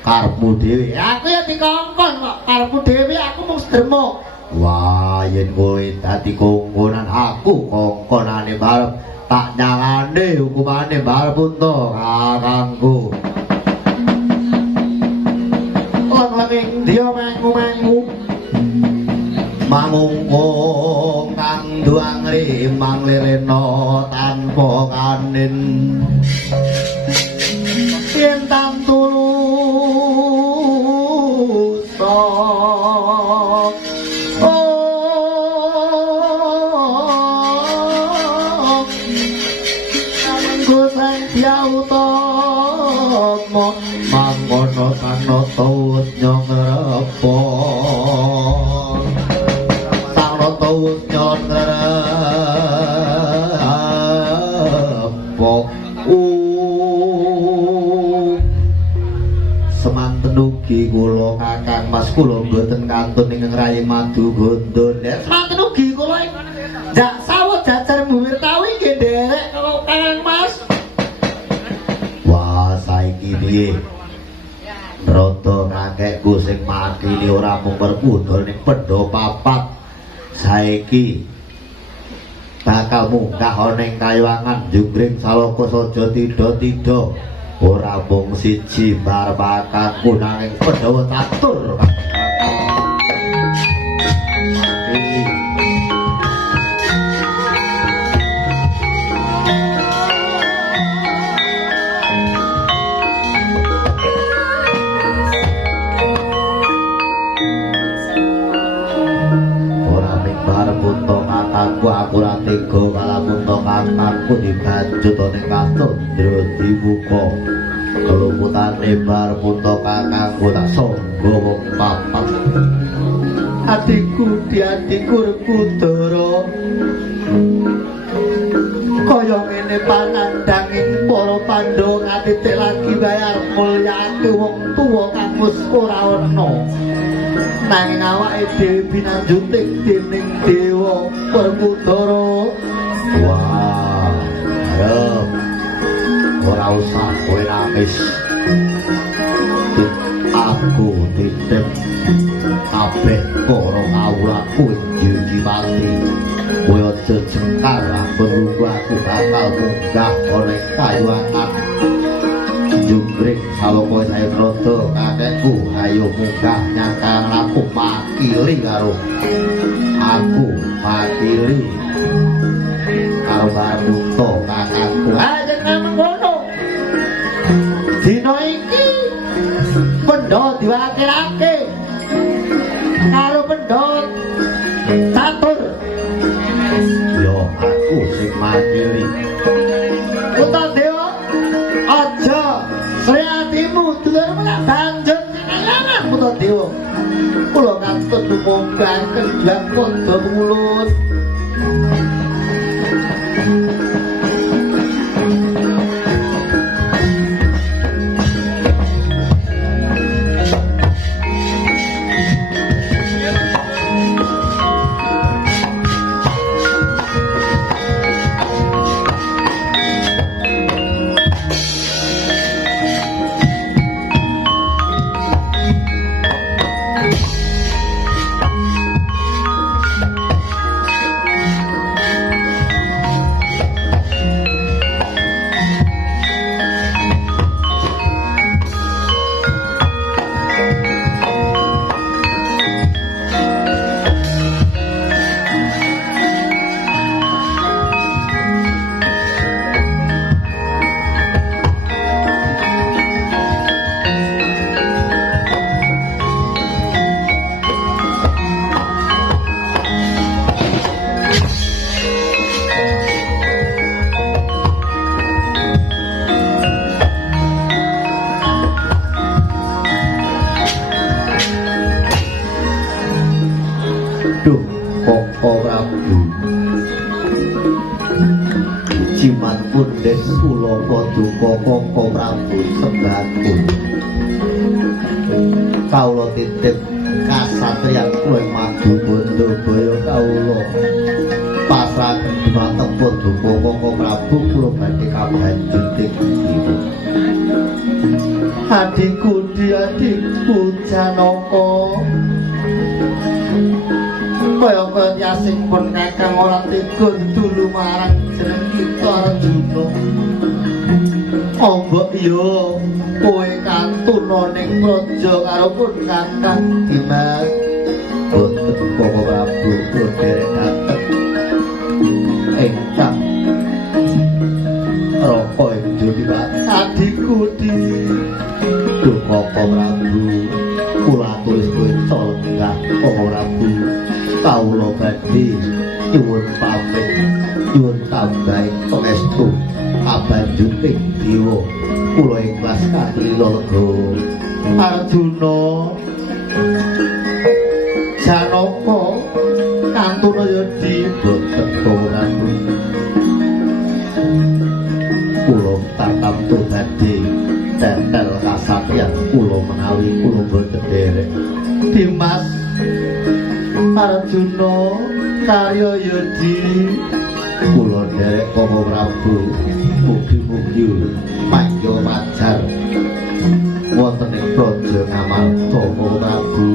karepmu dhewe aku ya dikongkon kok karepmu dhewe aku mung sedermo wah yen kowe dadi kongkonan aku kongkonane barep tak nyalane hukumane barep unta kakangku leng-leng dia mengu-mengu mangungkung kang duang rimang lirena tanpa kanin yen tantulus mangkono tanata nyong repa tanata nyong repa semanten ugi kula kakang mas kula mboten kantun ing rayi madu gondo semanten ugi kula jak sawet jajar buwir tawi nggih nderek karo kakang mas wah saiki piye Rata kakekku sing makili ora mung berpudul ning pendha papat saiki bakal munggah ana ing kayuwangan Jungkring Saloka Saja Tida-tida ora mung siji marpakanku nanging Pandhawa catur aku ora tega kalamun to kakangku dibanjut ning Katondra dibuka keluputane bar puto kakangku tak sangga wong papat atiku diatiku Rekudara kaya ngene panandanging para Pandhawa ngatitik lagi bayar mulyake wong tuwa kang wis ora ana nanging awake dhewe pinanjuting dening dewa Werkudara wah arep ora usah kowe nangis aku titip kabeh para kawulaku Jiwati kowe aja jengkar aku bakal munggah ana kayuwangan Jungkring Saloka Sayabrata kakekku ayo munggah nyangkang aku makili karo Barbuto kakangku aja nang ngono dina iki Pandhawa diwakilake karo Pandhawa catur yo aku sing makili Puntadewa aja saya atimu dulur menak banjur kekayangan Puntadewa kula kantun munggah kendang padha mulus Jimat pundes kula paduka Koko Prabu Sembahku Kawula titip kasatriyan kowe madu bondo boyo kawula pasrahaken dhumateng Padupaka Prabu kula badhe kabanjuting ibu adikku Janaka kaya yasing pun kakang ora tega dulu marang jeneng kita Arjuna ombok yo kowe kantuna ning praja karo pun kakang Dimas boten Bapak Prabu kula derek dateng ingkang raka Indra adikku Bapak Prabu kula tulis kowe lenggah Bapak Prabu kawula badhe nyuwun pamit nyuwun tambahi pangestu abanjuting dewa kula ikhlas kalila lega Arjuna Janaka kantuna ya diboten Prabu kula tartamtu badhe tetel kasatriyan kula menawi kula boten derek Dimas Arjuna karya yadi kula derek Bapak Prabu mugi-mugi manjur majar wonten ing praja Ngamarta Bapak Prabu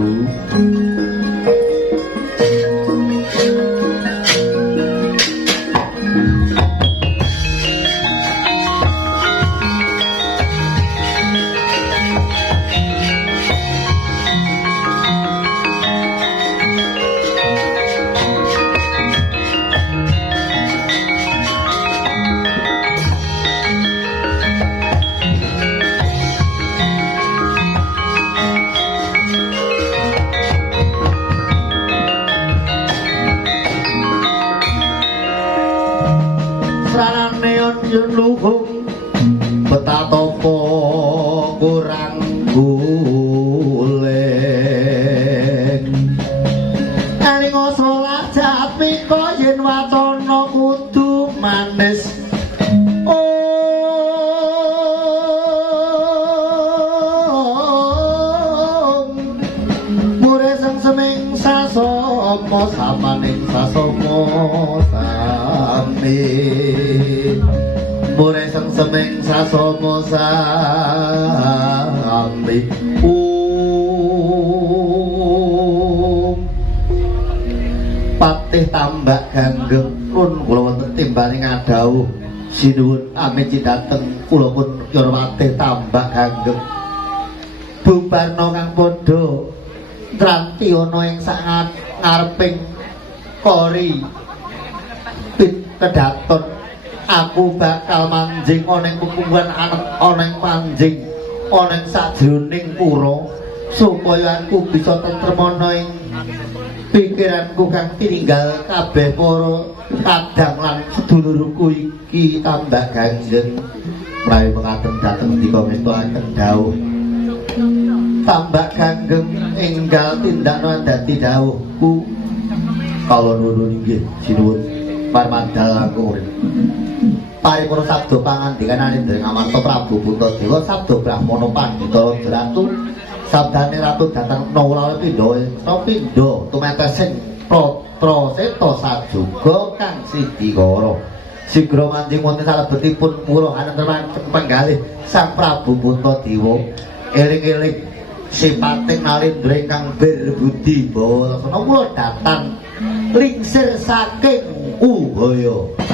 luhung betatopo kurang golek aling salat japika yen wacana kudu manis mure seming sasama samaning sasama sami mure seming sasama sami patih tambak ganggeng pun kula wonten timbane ngadhawuh sinuwun amit cidateng kula pun patih tambak ganggeng bubarna kang padha Tranti ana ing sak ngareping kori pit kedaton aku bakal manjing ana ing punggungan anet ana ing panjing ana ing sajroning pura supaya aku bisa tentrem ana ing pikiranku kang tinggal kabeh para kadang lan sedulurku iki tambah ganjeng mlayu mekaten dhateng dika ngeturaken dawuh tambah ganggeng enggal tindakno dadi dawuhku kala nuwun inggih sinuwun parmandal urip paripurna sabda pangandikan Indra Ngamarta Prabu Puntadewa sabda Brahmana Pandhita Ratu sabdane ratu dateng nawala pindha pindha tumetesing Praseta sajuga kang sidikara sigra manjing wonten salebetipun pura hanenteman penggalih Sang Prabu Puntadewa eling-eling sipating Narendra ingkang berbudi bawa laksana kula datang lingsir saking Ubaya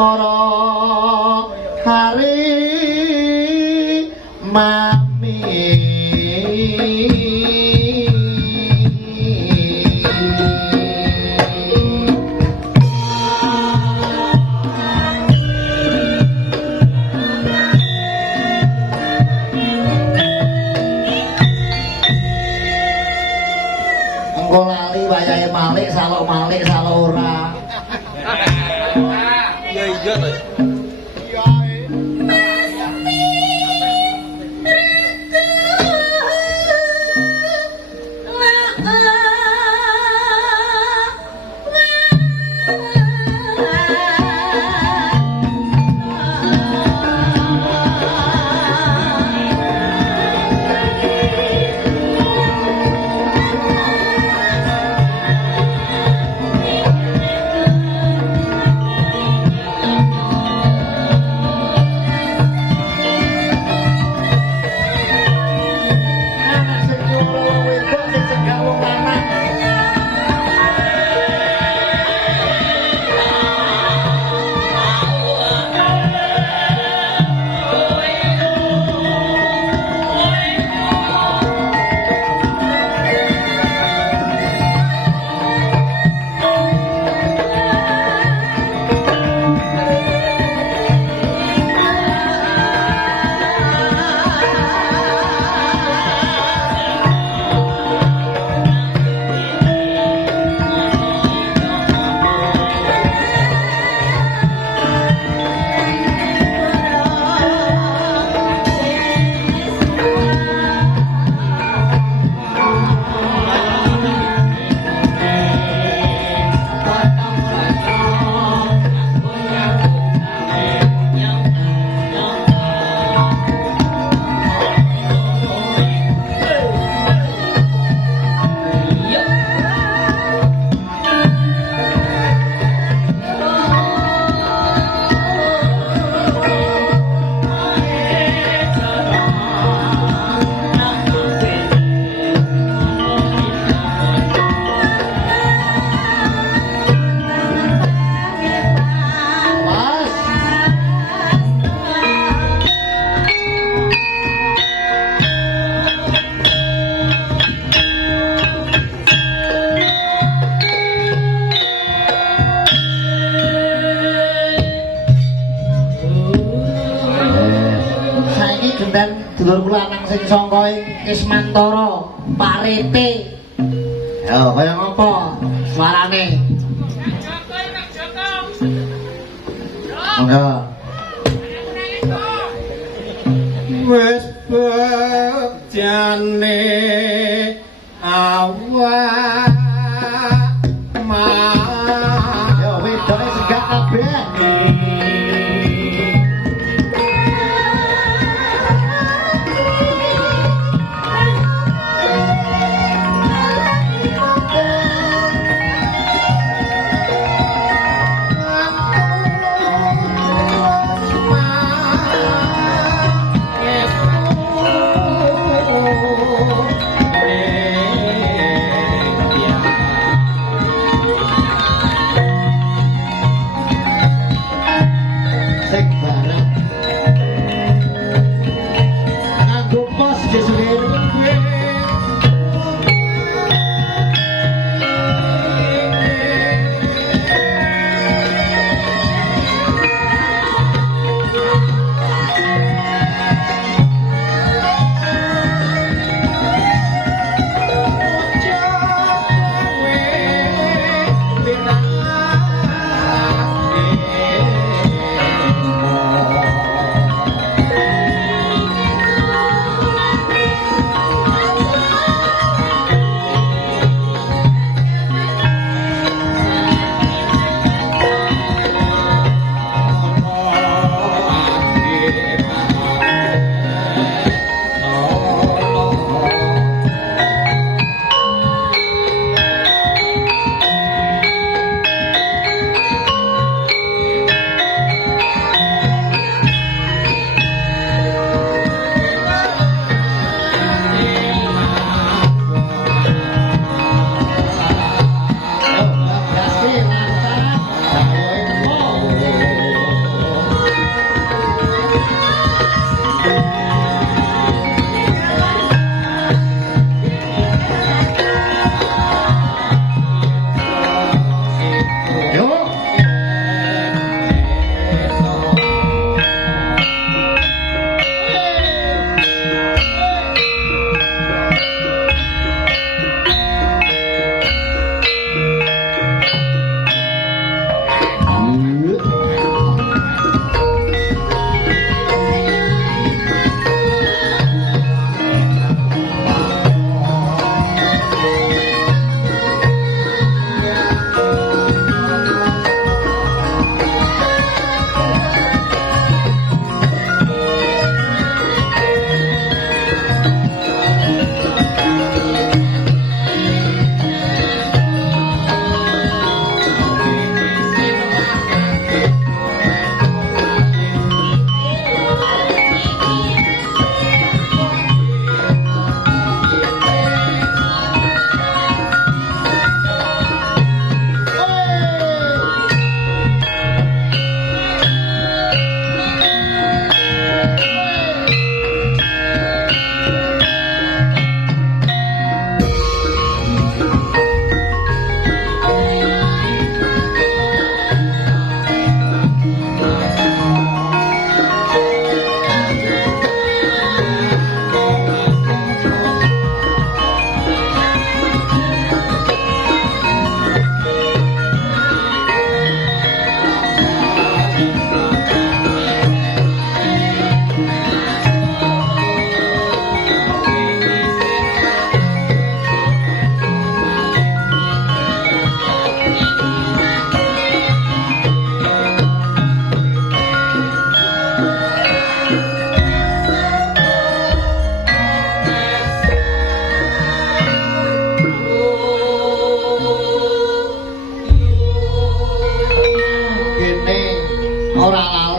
asmara hari mami engko lali wayahe malik salok ora iya iya to. dulur kula nang sing sangka Ismantara Parete. Ya kaya ngopo suarane? Monggo. Wis begjane awak ya wedane segak kabeh.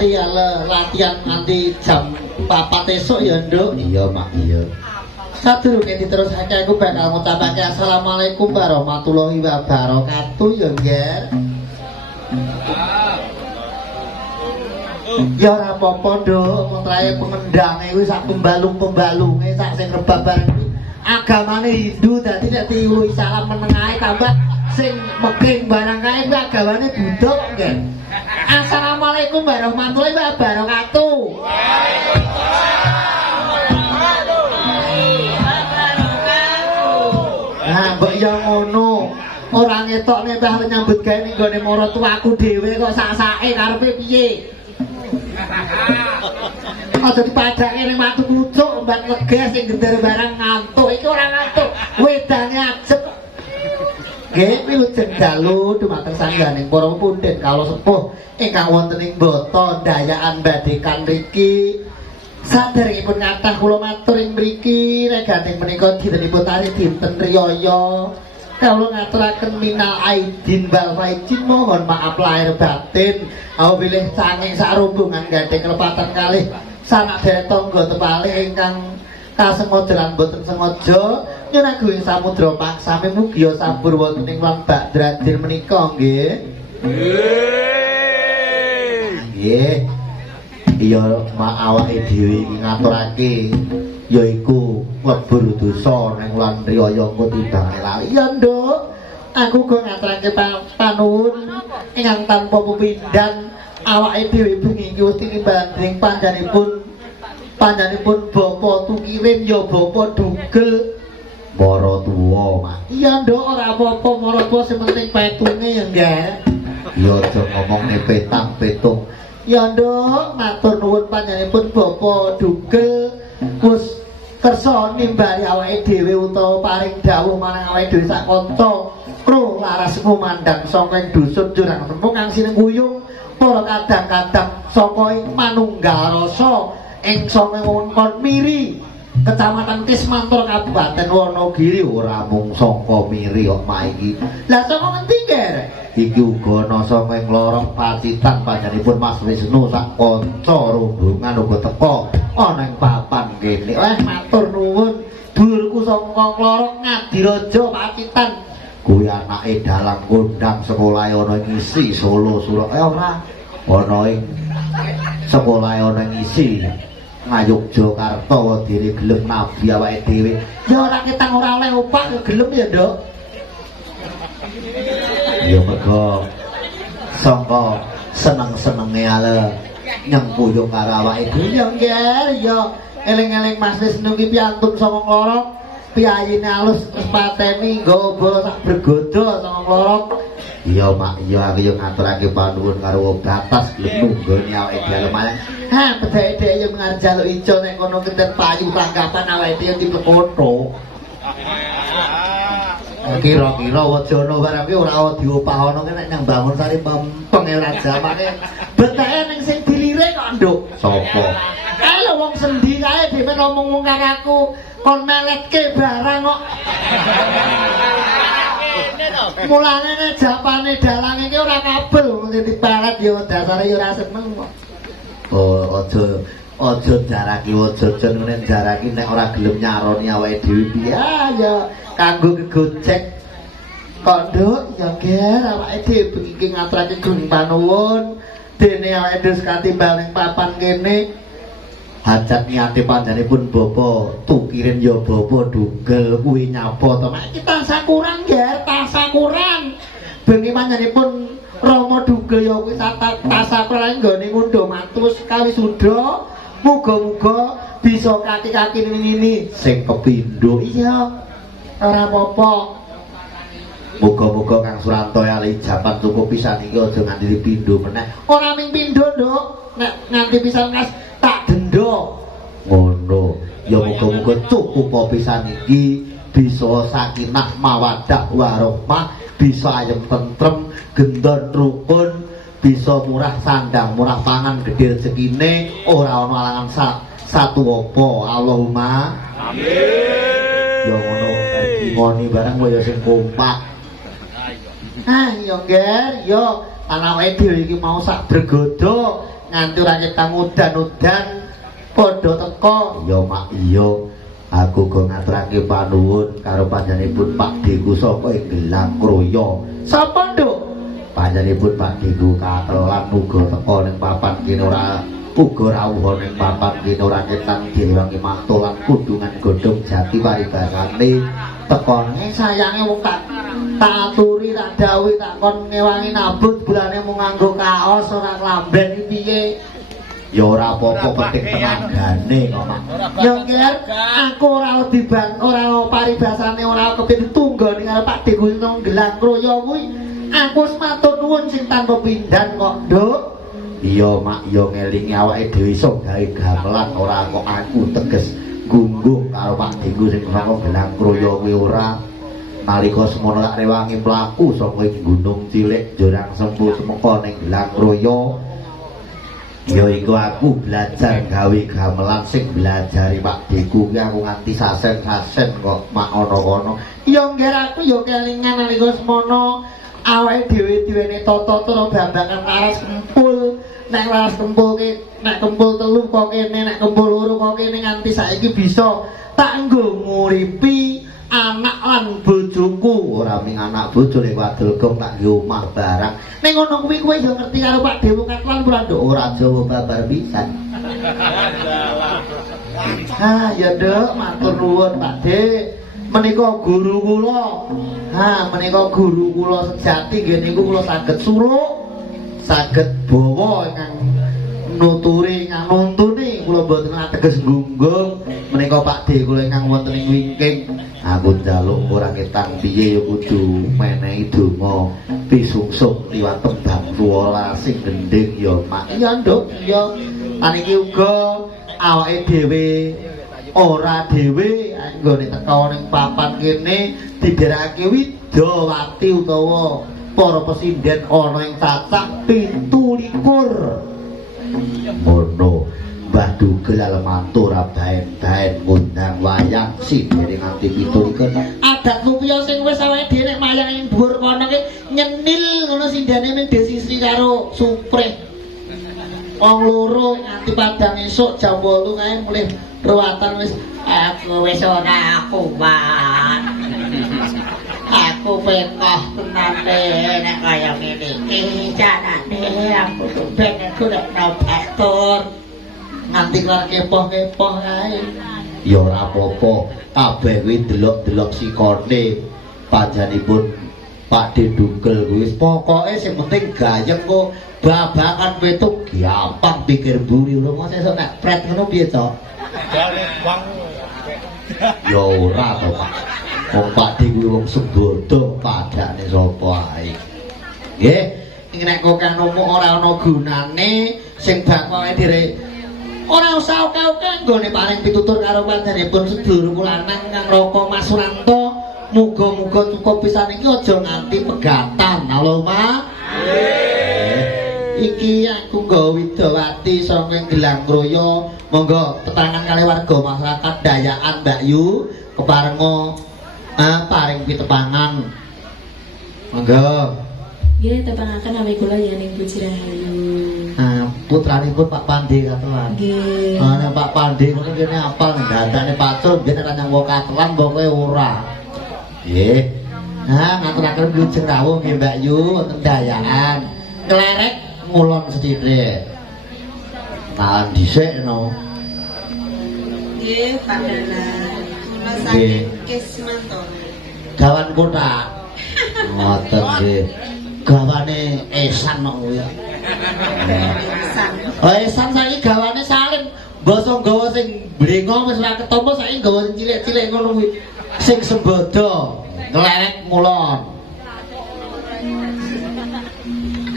lali ya latihan nanti jam 4 esuk ya nduk. Iya mak iya. Sadurunge diterusake aku bakal ngucapake assalamualaikum warahmatullahi wabarakatuh ya Nger. Ya ora apa-apa nduk, montrae pengendange kuwi sak pembalung-pembalunge sak sing rebaban kuwi agamane Hindu dadi nek diuwi salam menengahe tambah sing meking barang kae kuwi agamane Buddha kok nggih. Assalamualaikum warahmatullahi wabarakatuh. Nah, mbok ya ngono. Ora ngetokne mbah nyambut gawe ning gone maratuwaku dhewe kok sak-sake karepe piye? Aja dipadake ning watu klucuk mbak leges sing gender barang ngantuk. Iki ora ngantuk, wedane ajep. Nggih, wilujeng dalu dumateng sangganing para pundhen kala sepuh ingkang wonten ing Bata Dayakan Badekan mriki. Saderengipun kathah kula matur ing mriki reganing menika dintenipun tari dinten riyaya. Kawula ngaturaken minal aidin wal faizin, mohon maaf lahir batin. Awilih sanging sarumbungan gadhing kelepatan kalih sanak derek tangga tepalih ingkang kasengaja lan boten sengaja nyunaguing samudra paksami mugi sabur wonten ing lan Bagdradir menika nggih. Nggih. Iya mak awake dhewe iki ngaturake yaiku nglebur dosa ning wulan riyaya engko timbang lali. Ya nduk, aku kok ngaturake panuwun ingkang tanpa pepindhan awake dhewe bengi iki wis tinimbang panjenenganipun bapa tukirin ya bapa dugel para tuwa mak. Iya nduk ora apa-apa para tuwa sing penting petunge ya nggih. Ya aja ngomongne petang-petung. Ya nduk matur nuwun panjenenganipun bapa dugel wis kersa nimbali awake dhewe utawa paring dawuh marang awake dhewe sak kanca kro laras ngumandhang saka ing dusun Jurang Sempung kang sinenguyung para kadang-kadang saka ing manunggal rasa ing saka wewengkon Miri Kecamatan Kismantor Kabupaten Wonogiri. Ora mung saka Miri kok mak iki. Lah saka ngendi nger? Iki uga ana saka ing lorong Pacitan panjenenganipun Mas Wisnu sak kanca rombongan uga teka ana ing papan kene. Matur nuwun. Dulurku saka lorong Ngadiraja Pacitan. Kuwi anake dalang kondang sekolahe ana ing isi Solo Surabaya ora. Ana ing sekolahe ana ing isi Ngayogyakarta dhewe gelem nabi awake dhewe. Ya ora ketang ora oleh opah ya gelem ya, Nduk. Ya mergo sangka seneng-senenge ale nyengkuyung karo awake dhewe. Ya nggih, ya eling-eling Mas Wisnu ki piantun saka Klorok, piyayine alus terus pateni nggawa bola sak bergodo saka Klorok. Iya mak, iya aku yo ngaturake panuwun karo batas gelem nunggoni awake dhewe lumayan. Ha, bedheke yo ngarep jaluk ijo nek kono kenten payu tanggapan awake dhewe diplekoto. Kira-kira wajana barang ki ora diopahana nek nang bangun sari mempeng ora jamane. Beteke ning sing dilire kok, Nduk. Sapa? Kae lho wong sendi kae dhewe ngomong karo aku kon meletke barang kok. Mulane nek japane dalang iki ora kabel mesti dipalet yo dasare yo ora seneng kok. Oh, aja jaraki wajajan ngene jaraki nek ora gelem nyaroni awake dhewe piye. Ya kanggo kegojek kok Nduk ya ger awake dhewe bengi iki ngaturake gunung panuwun dene awake dhewe katimbang ning papan kene. Hajat niate panjenenganipun bapa tukirin ya bapa dugel kuwi nyapa to mak. Kita sakurang ger tasakuran bengi panjenenganipun Rama dugel ya kuwi tasakuran nggone ngundha matus kawisuda. Muga-muga bisa kaki-kaki ini sing kepindho. Iya ora apa-apa. Muga-muga Kang Suranto ali jaman cukup pisan iki aja nganti dipindho meneh. Ora ming pindho, Nduk. Nek nganti pisan Mas tak denda. Ngono. Ya muga-muga cukup pisan iki bisa sakinah mawaddah warahmah, bisa ayem tentrem, gendon rukun, bisa murah sandang, murah pangan, gede rezekine, ora ana alangan satu apa. Allahumma amin. Ya ngono ngoni barang kaya sing kompak. Ah, ya nger, ya ana awake dhewe iki mau sak bergodo nganti ora ketang udan-udan padha teka. Ya mak iya. Aku go ngaturake panuwun karo panjenenganipun Pak Deku saka ing Gelang Kroya. Sapa, Nduk? Panjenenganipun Pak Deku katelan uga teka ning papan kene ora uga rawuh ning papan kene ora ketang direwangi mantulan kudungan godhong jati paribasane tekone. Sayange wong tak aturi tak dawuhi tak kon ngewangi nabut bulane mung nganggo kaos ora klamben iki piye? Ya ora apa-apa penting tenagane kok mak. Ya Nger, aku ora ora paribasane ora kepengin tunggoni karo Pak Deku nang Gelang Kroya kuwi. Aku wis matur nuwun sing tanpa pindan kok, Nduk. Iya mak yo ngelingi awake dhewe iso gawe gamelan ora kok aku teges gunggung karo Pak Deku sing saka Gelang Kroya kuwi ora. Nalika semono tak rewangi mlaku saka ing gunung cilik Jurang Sempu Semeka ning Gelang Kroya. Ya iku aku belajar gawe gamelan sing belajari Pak Deku ki aku nganti sasen-sasen kok mak ana kono. Ya Nger, aku yo kelingan nalika semono awake dhewe diwene tata-tata bambangan laras kempul. Nek laras kempul ki nek kempul telu kok kene, nek kempul loro kok kene nganti saiki bisa tak nggo nguripi anak lan bojoku. Ora ming anak bojo nek wadul gong tak nggo omah barang. Ning ngono kuwi kowe yo ngerti karo Pak Dewu Katlan ora, Nduk? Ora Jawa babar pisan. Ya Nduk, matur nuwun Pak De. Menika guru kula. Menika guru kula sejati nggih niku kula saged suluk, saged bawa ingkang nuturi ingkang nuntuni kula mboten ateges gunggung. Menika Pak De kula ingkang wonten ing wingking. Aku njaluk ora ketang piye ya kudu menehi donga pisungsung liwat tembang suwala sing gendhing ya mak. Iya Nduk, iya. Aniki uga awake dhewe ora dhewe anggone teka ning papan kene didherekake Widawati utawa para pesinden ana ing cacah 17. Mono Mbah Dugel matur abaen-baen ngundang wayang sidene nganti 17. Adat rupiah sing wis awake dhewe nek mayang ing dhuwur kono ki nyenil ngono sindane ning Desisi karo Supreh. Wong loro nganti padang esuk jam 8 kae mulih ruwatan wis aku wis ora kuat. Aku pekoh tenane nek kaya ngene iki janane aku ben aku nek nobatur. Nganti karo kepoh-kepoh kae. Ya ora apa-apa, kabeh kuwi delok-delok sikone panjenenganipun Pak De Dugel kuwi. Pokoke sing penting gayeng kok babakan wetuk gampang pikir buri lho mosok esuk nek pret ngono piye to? Ya ora to Pak. Wong Pak De kuwi wong sembodo padane sapa ae. Nggih, iki nek kok kan omong ora ana gunane sing bakoke dhewe ora usah oke-oke nggone paring pitutur karo panjenenganipun sedulur kula lanang Kang Raka Mas Suranto. Muga-muga cukup pisan iki aja nganti pegatan. Halo, Mak. Iki aku nggawa Widawati saka Gelang Kroya. Monggo tetangan kali warga masyarakat Dayakan Mbak Yu keparenga paring pitepangan. Monggo. Nggih, tepangaken awake kula yen Ibu Rahayu. Putranipun Pak Pandi katelan. Nggih. Nek Pak Pandi ngono kene apal dandane pacul ben nek nyang katelan pokoke ora. Nggih. Ngaturaken wilujeng rawuh nggih Mbak Yu wonten Dayakan. Klerek ngulon sithik. Tahan dhisik no. Nggih, Pak Dalan. Kula saking Kismantoro. Gawan kota. Ngoten nggih. Gawane esan kok ya. Esan saiki gawane salin. Basa nggawa sing blengo wis ora ketompo saiki nggawa sing cilik-cilik ngono kuwi. Sing sembodo, nglerek ngulon.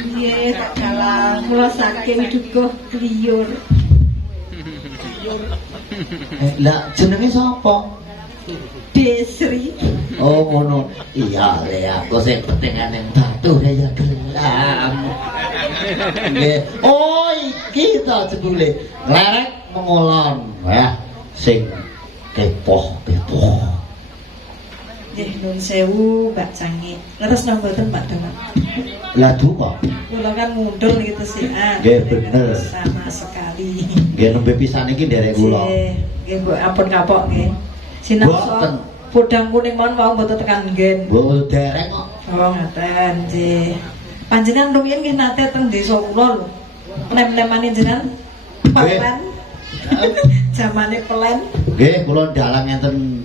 Nggih, Pak Dalan. Kula saking Dukuh Gliyur. Lah jenenge sapa? Desri. Oh ngono. Iya le aku sing pentingan ning batu ya gelam. Nggih. Oh iki to jebule. Nglerek mengulon. Wah, sing kepoh-kepoh. Nggih, nuwun sewu Mbak Cangik. Leres napa mboten Pak Dalan? Lah duka. Kula kan mundul gitu sih. Nggih, bener. Sama sekali. Nggih nembe pisan iki nderek kula. Nggih, Bu, ampun kapok nggih. Sinamsa Boten. podang kuning mon wau mboten tekan nggen. Mbok derek kok. Oh, ngaten, nggih. Panjenengan rumiyin nggih nate teng desa kula lho. Nem-nemane jenengan pelen. Zamane pelen. Nggih, kula dalang enten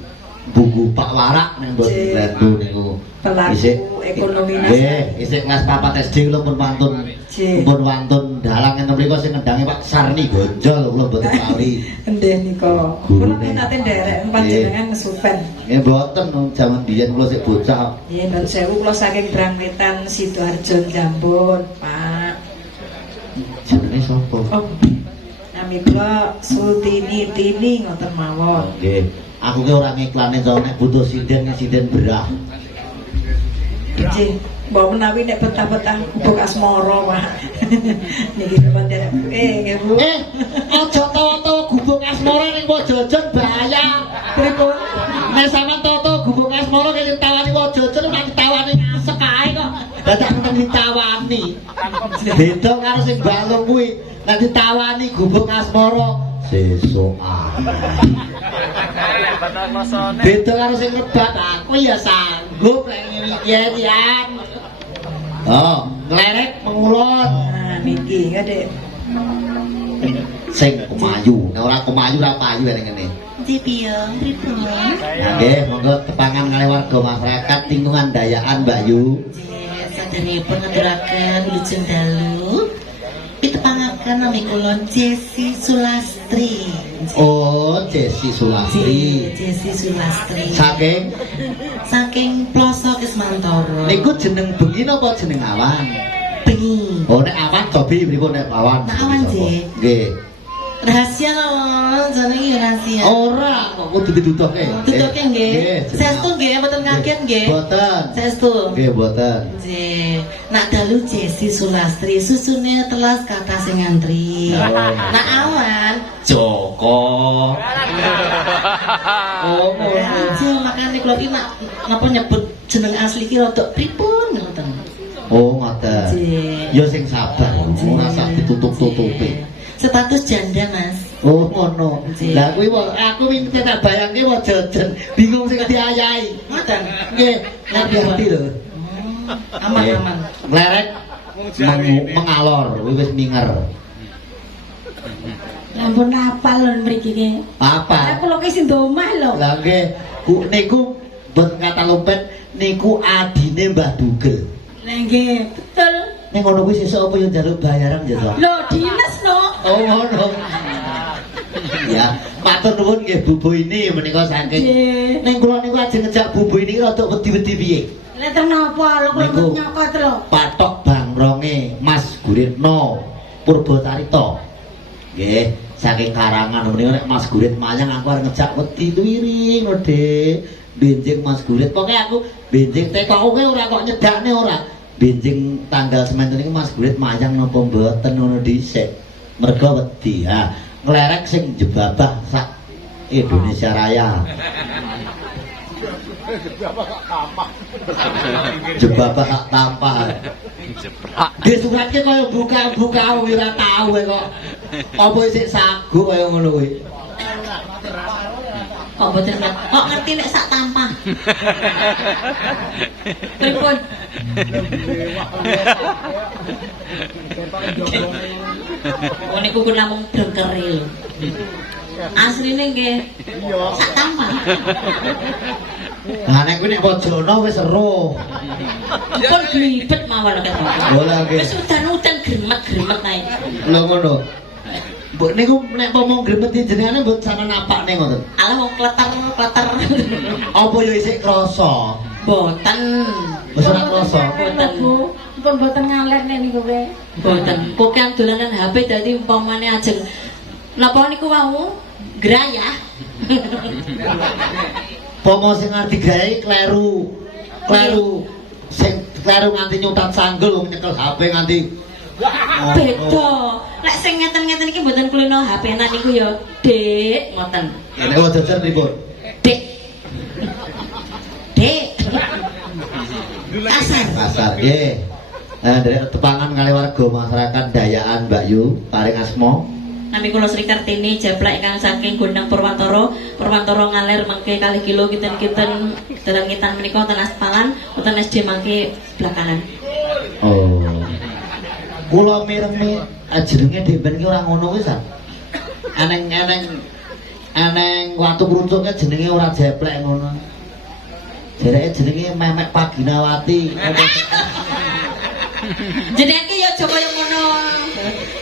buku Pak Warak ning mboten bantu niku. Pelaku ekonomi Nggih, nasional. isih kelas 4 SD kula pun wantun. Nggih. Pun wantun dalang enten mriku sing ngendangi Pak Sarni Gonjol kula mboten kali. Endeh nika. Kula nate nderek panjenengan nesupen. Nggih mboten jaman biyen kula sik bocah. Nggih, nun sewu kula saking Brangwetan Sidoarjo Jambon, Pak. Jenenge sapa? Oh. Nami kula Sultini Tini ngoten mawon. Nggih. Aku ki ora ngiklane to nek butuh sinden berah. Nggih, mbok menawi nek betah-betah gubuk asmara, Pak. Niki pancen nggih, Bu. Aja tawa-tawa gubuk asmara ning Wojojon bahaya. Pripun? Nek sampean tawa-tawa gubuk asmara kaya ditawani Wojojon ora ditawani ngasek ae kok. Dadak nenten ditawani. Beda karo sing balung kuwi. Nek ditawani gubuk asmara Sesokan. beda karo sing ngebat aku ya sanggup lek ngene iki ya. Oh, Nglerek mengulon. Nah, niki nggih, sing kemayu. Nek ora kemayu ora payu nek ngene. Cipiong, pripun? Nah, nggih, monggo tepangan kali warga masyarakat Tingkungan Dayaan Mbak Yu. Saderepun ngaturaken wilujeng dalu. Pitepangaken nami kula Jesi Sulastri. Oh, Jesi Sulastri. Jesi Sulastri. Saking Saking Ploso Kismantoro. niku jeneng bengi napa jeneng awan? bengi. Oh, nek awan cobi pripun nek awan? Nek awan, Jek. Nggih. Rahasia lho, jenenge rahasia. Ora, kok kudu ditutuke. Tutuke nggih. Sestu nggih, mboten kaget nggih. Boten. Sestu. Nggih, boten. Nggih. Nak dalu Jesi Sulastri, susune telas kata sing ngantri. Nak awan Joko. Oh, ngono. Makane kula iki nak napa nyebut jeneng asli ki rada pripun ngoten. Oh, ngoten. Nggih. Ya sing sabar, ora sak ditutup-tutupi. Status janda, Mas. Oh, ngono. Nggih. Lah kuwi aku wingi tak bayangke wae jajan, bingung sing diayahi. Ngoten. Nggih, hati-hati lho. Aman-aman. Nglerek mengalor, wis minger. Ampun apal lho mriki ki. Apa? Aku lho ki sing domah lho. Lah nggih, niku mboten kata lompet niku adine Mbah Dugel. Lah nggih, betul. Ning ngono kuwi sesuk apa yo njaluk bayaran ya to? Lho dinas no. Oh ngono. Ya, matur nuwun nggih Bu ini menika saking. Nggih. Ning kula niku ajeng ngejak Bu ini rada wedi-wedi piye? Lah terus napa lho kula Niku. nyokot lho. Patok bangronge Mas Guritno Purbocarita. Nggih, saking karangan menika nek Mas Gurit mayang aku arep ngejak wedi wiring lho, Dik. Benjing Mas Gurit. Pokoke aku benjing teko kowe ora kok nyedakne ora. Benjing tanggal semanten niku Mas Gurit mayang napa mboten ngono dhisik. Mergo wedi. Ha, nglerek sing jebabah sak Indonesia Raya. Jebabah sak tampah. Disuratke kaya buka-buka ora tau kok. Apa isih sagu kaya ngono kuwi. Kok mboten kok ngerti nek sak tampah. Pripun? Oh niku kun namung drengkeri lho. Asline nggih sak tampah. Lah nek kuwi nek Wajana wis eruh. Pun glibet mawon kok. Oh lah nggih. Wis udan-udan gremet-gremet ae. Lho ngono. Mbok niku nek pomong gremet jenengane mbok sana napakne ngoten. Ala wong kleter-kleter. Apa ya isih krasa? Boten. Wis ora krasa. Boten. Bu, pun boten ngalerne niku kowe. Boten. Pokoke dolanan HP dadi umpamane ajeng napa niku wau grayah. Pomo sing arti gawe kleru. Kleru. Sing kleru nganti nyutat sanggul wong nyekel HP nganti Beda. Lek sing ngeten-ngeten iki mboten kulino HP-an niku ya, Dik, ngoten. Nek wae jajar pripun? Dik. Dik. Asar. Pasar nggih. Dari tepangan kali warga masyarakat Dayaan Mbak Yu paring asma. Nami kula Sri Kartini jablak ingkang saking Gondang Purwantara. Purwantara ngalir mangke kalih kilo kinten-kinten dalam ngitan menika wonten Aspalan, wonten SD mangke belakangan. Oh. Kula mireng jenenge Demben ki ora ngono kuwi, San. Aneng watu krucuknya jenenge ora jeplek ngono. Jereke jenenge Memek Paginawati. Jenenge ya aja kaya ngono.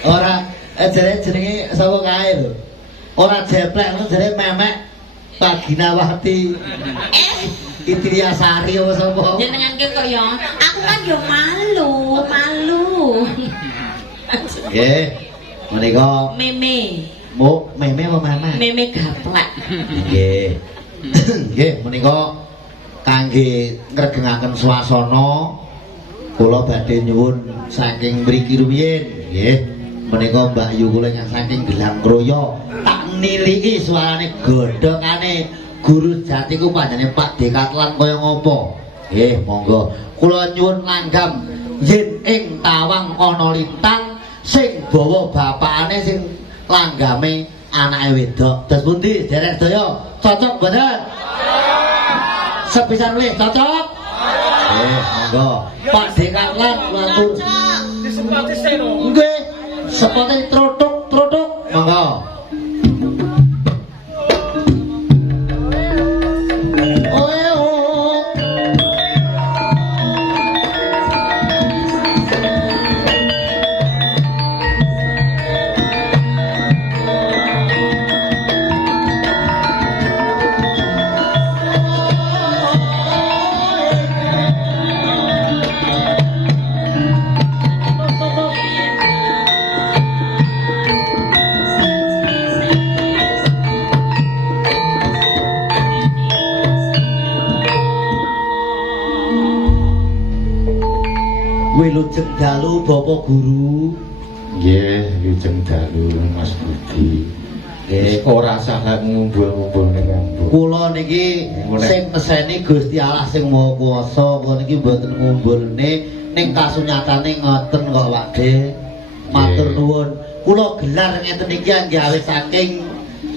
Ora jenenge sapa kae lho. Ora jeplek ngono jenenge Memek Paginawati. Itria Sari apa sapa? Jenengan ki kaya aku kan yo malu. Nggih. Menika Meme. Meme apa Meme? Meme gaplak. Nggih. Nggih, menika kangge ngregengaken swasana kula badhe nyuwun saking mriki rumiyin nggih. Menika Mbak Yu kula ingkang saking Gelang Kroya tak niliki suarane godhongane Guru Jati ku panjenengan Pak Dekatlan kaya ngopo. Nggih, monggo kula nyuwun langgam yen ing tawang ana lintang sing bawa bapakane sing langgame anake wedok. Terus pundi derek daya? Cocok mboten? Sepisan mlih cocok? Monggo. Pak Dekatlan kula atur. Nggih. Sepote trotok. Monggo. Wilujeng dalu Bapak Guru. Nggih, wilujeng dalu Mas Budi. Nggih, ora salah ngumpul-ngumpul ning kampung. Kula niki sing neseni Gusti Allah sing Maha Kuwasa, kula niki mboten ngumpulne ning kasunyatane ngoten kok Pakde. Matur nuwun. Kula gelar ngeten iki anggawe saking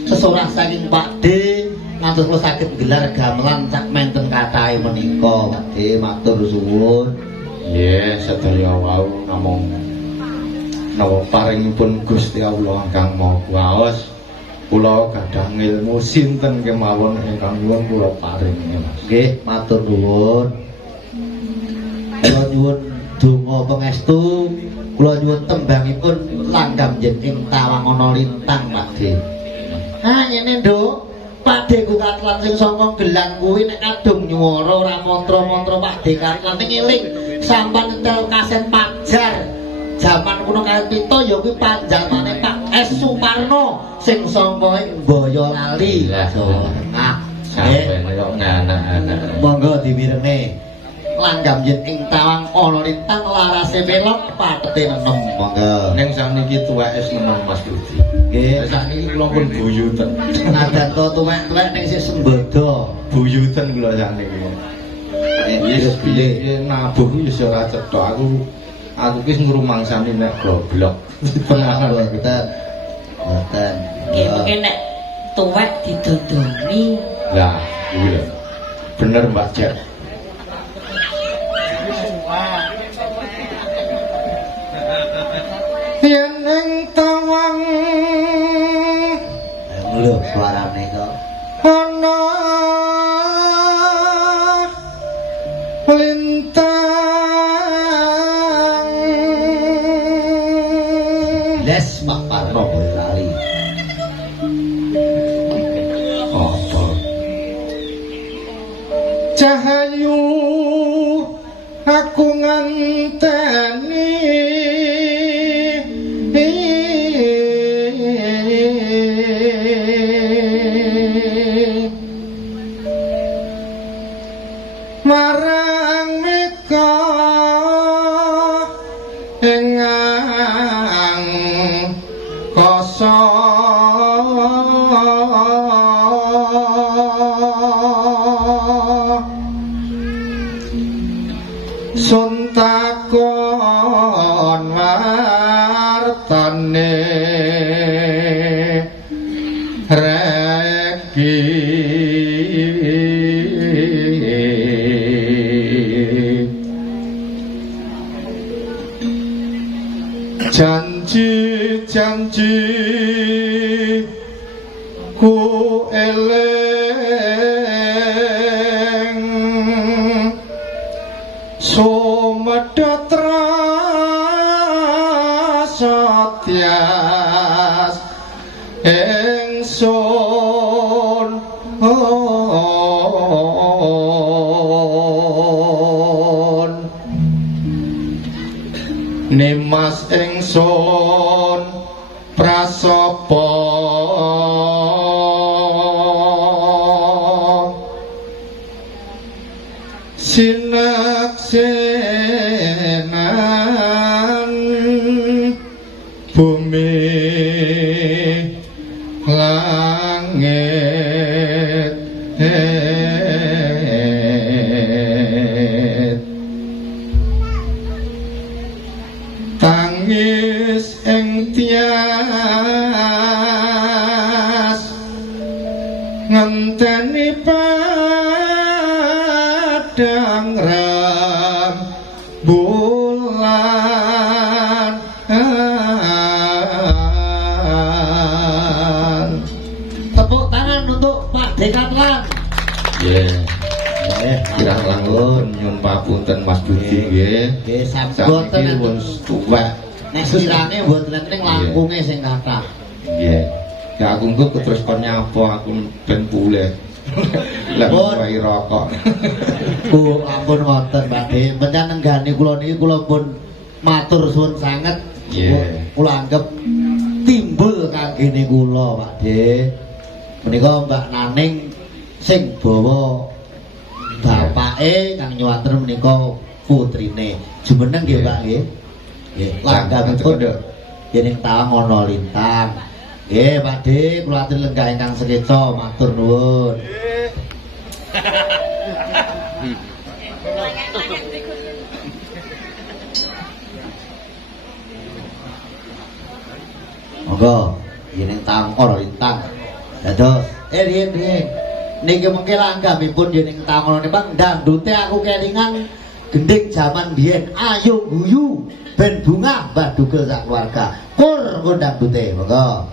sesorah saking Pakde. Ngantos kula saged gelar gamelan sak menten katahe menika, Pakde. Matur suwun. Nggih, sedaya wau namung napa paringipun Gusti Allah ingkang Maha Kuwasa. Kula gadah ilmu sinten kemawon ingkang nyuwun kula paringi, Mas. Nggih, matur nuwun. Kula nyuwun donga pangestu, kula nyuwun tembangipun langgam yen ing tawang ana lintang, Pakde. Ha ngene, Nduk. Pakde ku Katlan sing saka Gelang kuwi nek kadung nyuwara ora mantra-mantra Pakde Katlan ning eling sampan entel kaset Pajar. Jaman kuno kaset pito ya kuwi panjatane Pak S Suparno sing saka ing Boyolali. Nah, sampeyan kok nganak-anak. monggo diwirene. Langgam yen ing tawang ana lintang larase melok patete nenem. Monggo. Ning saniki tuweke nemen Mas Budi. Nggih, Sakniki kula pun buyuten. ngadan to tuwek-tuwek ning sik sembodo. Buyuten kula sakniki. Wis piye nabuh wis ora cethok aku ki ngrumangsani nek goblok. Pengaruh Mboten. Mboten. Nggih mungkin nek tuwek didodoni. Lah, kuwi lho. Bener Mbak Cek. Yen ing tawang Lho suarane kok. ana lintang Les Pak Parno Boyolali. apa cahayu aku nganteni marang meka engang kosong sun takon wartane reki janji ku eleng sumedhot satyas ingsun nimas ingsun prasapa sinaksenan bumi langit tangis ing tias ngenteni padang rembulan Tepuk tangan untuk Pak Dekatlan. kirang langkung nyun papunten Mas Budi nggih. Nggih, Sakniki saboten pun tuwek. nek sirane mboten ning langkunge sing kathah. Nggih. Ya aku engko terus kon nyapa aku ben pulih. Lah wae rokok. Bu, ampun wonten Mbak De, panjenengan kula niki kula pun matur suwun sanget. Nggih. Kula anggap timbul kanggene kula Pak De. Menika Mbak Naning sing bawa bapake kang nyuwanten menika putrine. Jumeneng nggih Pak nggih. Nggih, langganipun yen tawang ana lintang. Nggih Pak De, kula aturi lenggah ingkang sekeca matur nuwun. Monggo, yen tawang ana lintang. Dados, riyen niki mengke langgamipun yen ing taun nipun ndandute aku kelingan gending jaman biyen ayo guyu ben bunga Mbah Dugel sak keluarga. Kur ndandute, monggo.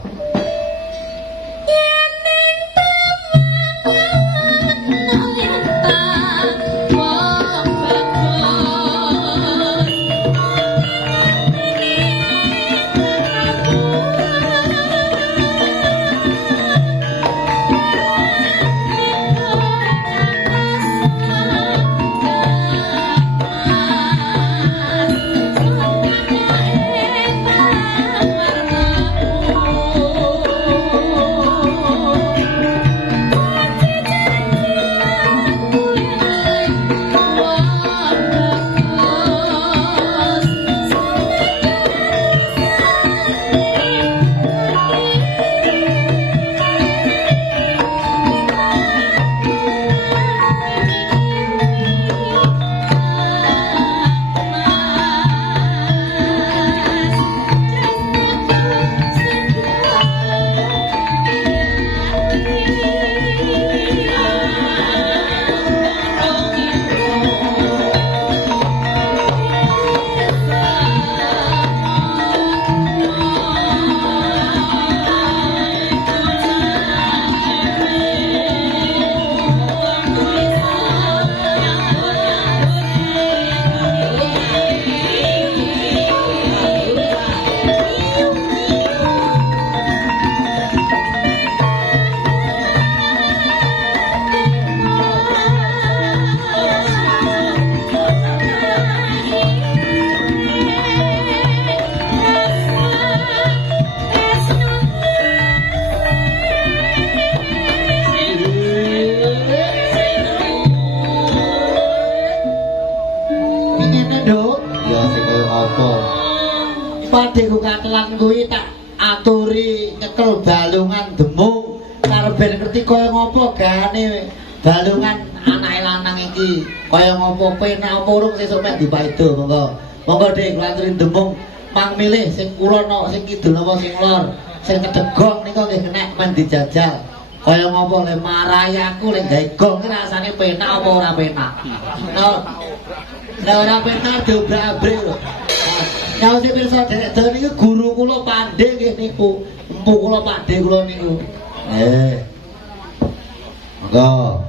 Padeku katelan kuwi tak aturi nyekel balungan demung karepen ngerti kaya ngopo gane balungan anake lanang iki kaya ngopo penak apa urung sesuk mek dipaido monggo. Monggo Dik kula aturi demung mang milih sing kulon no, sing kidul napa sing lor. Sing kedegong nika nggih kenek men dijajal. Kaya ngopo le marayaku le gawe gong ki rasane penak apa ora penak. Nek ora penak diobrak-abrik lho. Nyawa si pirsa derek-derek niku guru kula Pandhe nggih niku. Empu kula Pandhe kula niku. Monggo.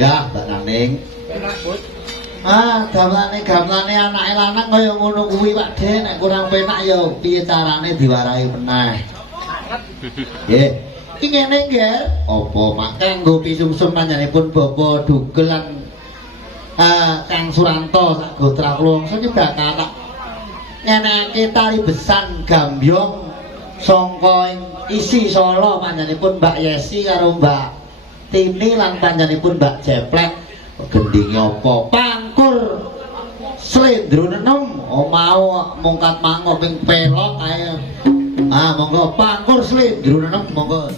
lenggah Mbak Naning. Gamelane anake lanang kaya ngono kuwi Pak De, nek kurang penak ya piye carane diwarahi meneh. Nggih. Iki ngene nggih. Apa mak Kanggo pisungsum panjenenganipun Bapak Dugel lan Kang Suranto sak gotra kula wangsa bakal tak nyenengke tari besan gambyong sangka isi Solo panjenenganipun Mbak Yesi karo Mbak Tini lan panjenenganipun Mbak Jeplek. gendinge apa? Pangkur slendro nenem mau mungkat mangok ping pelok ae. Monggo pangkur slendro nenem monggo.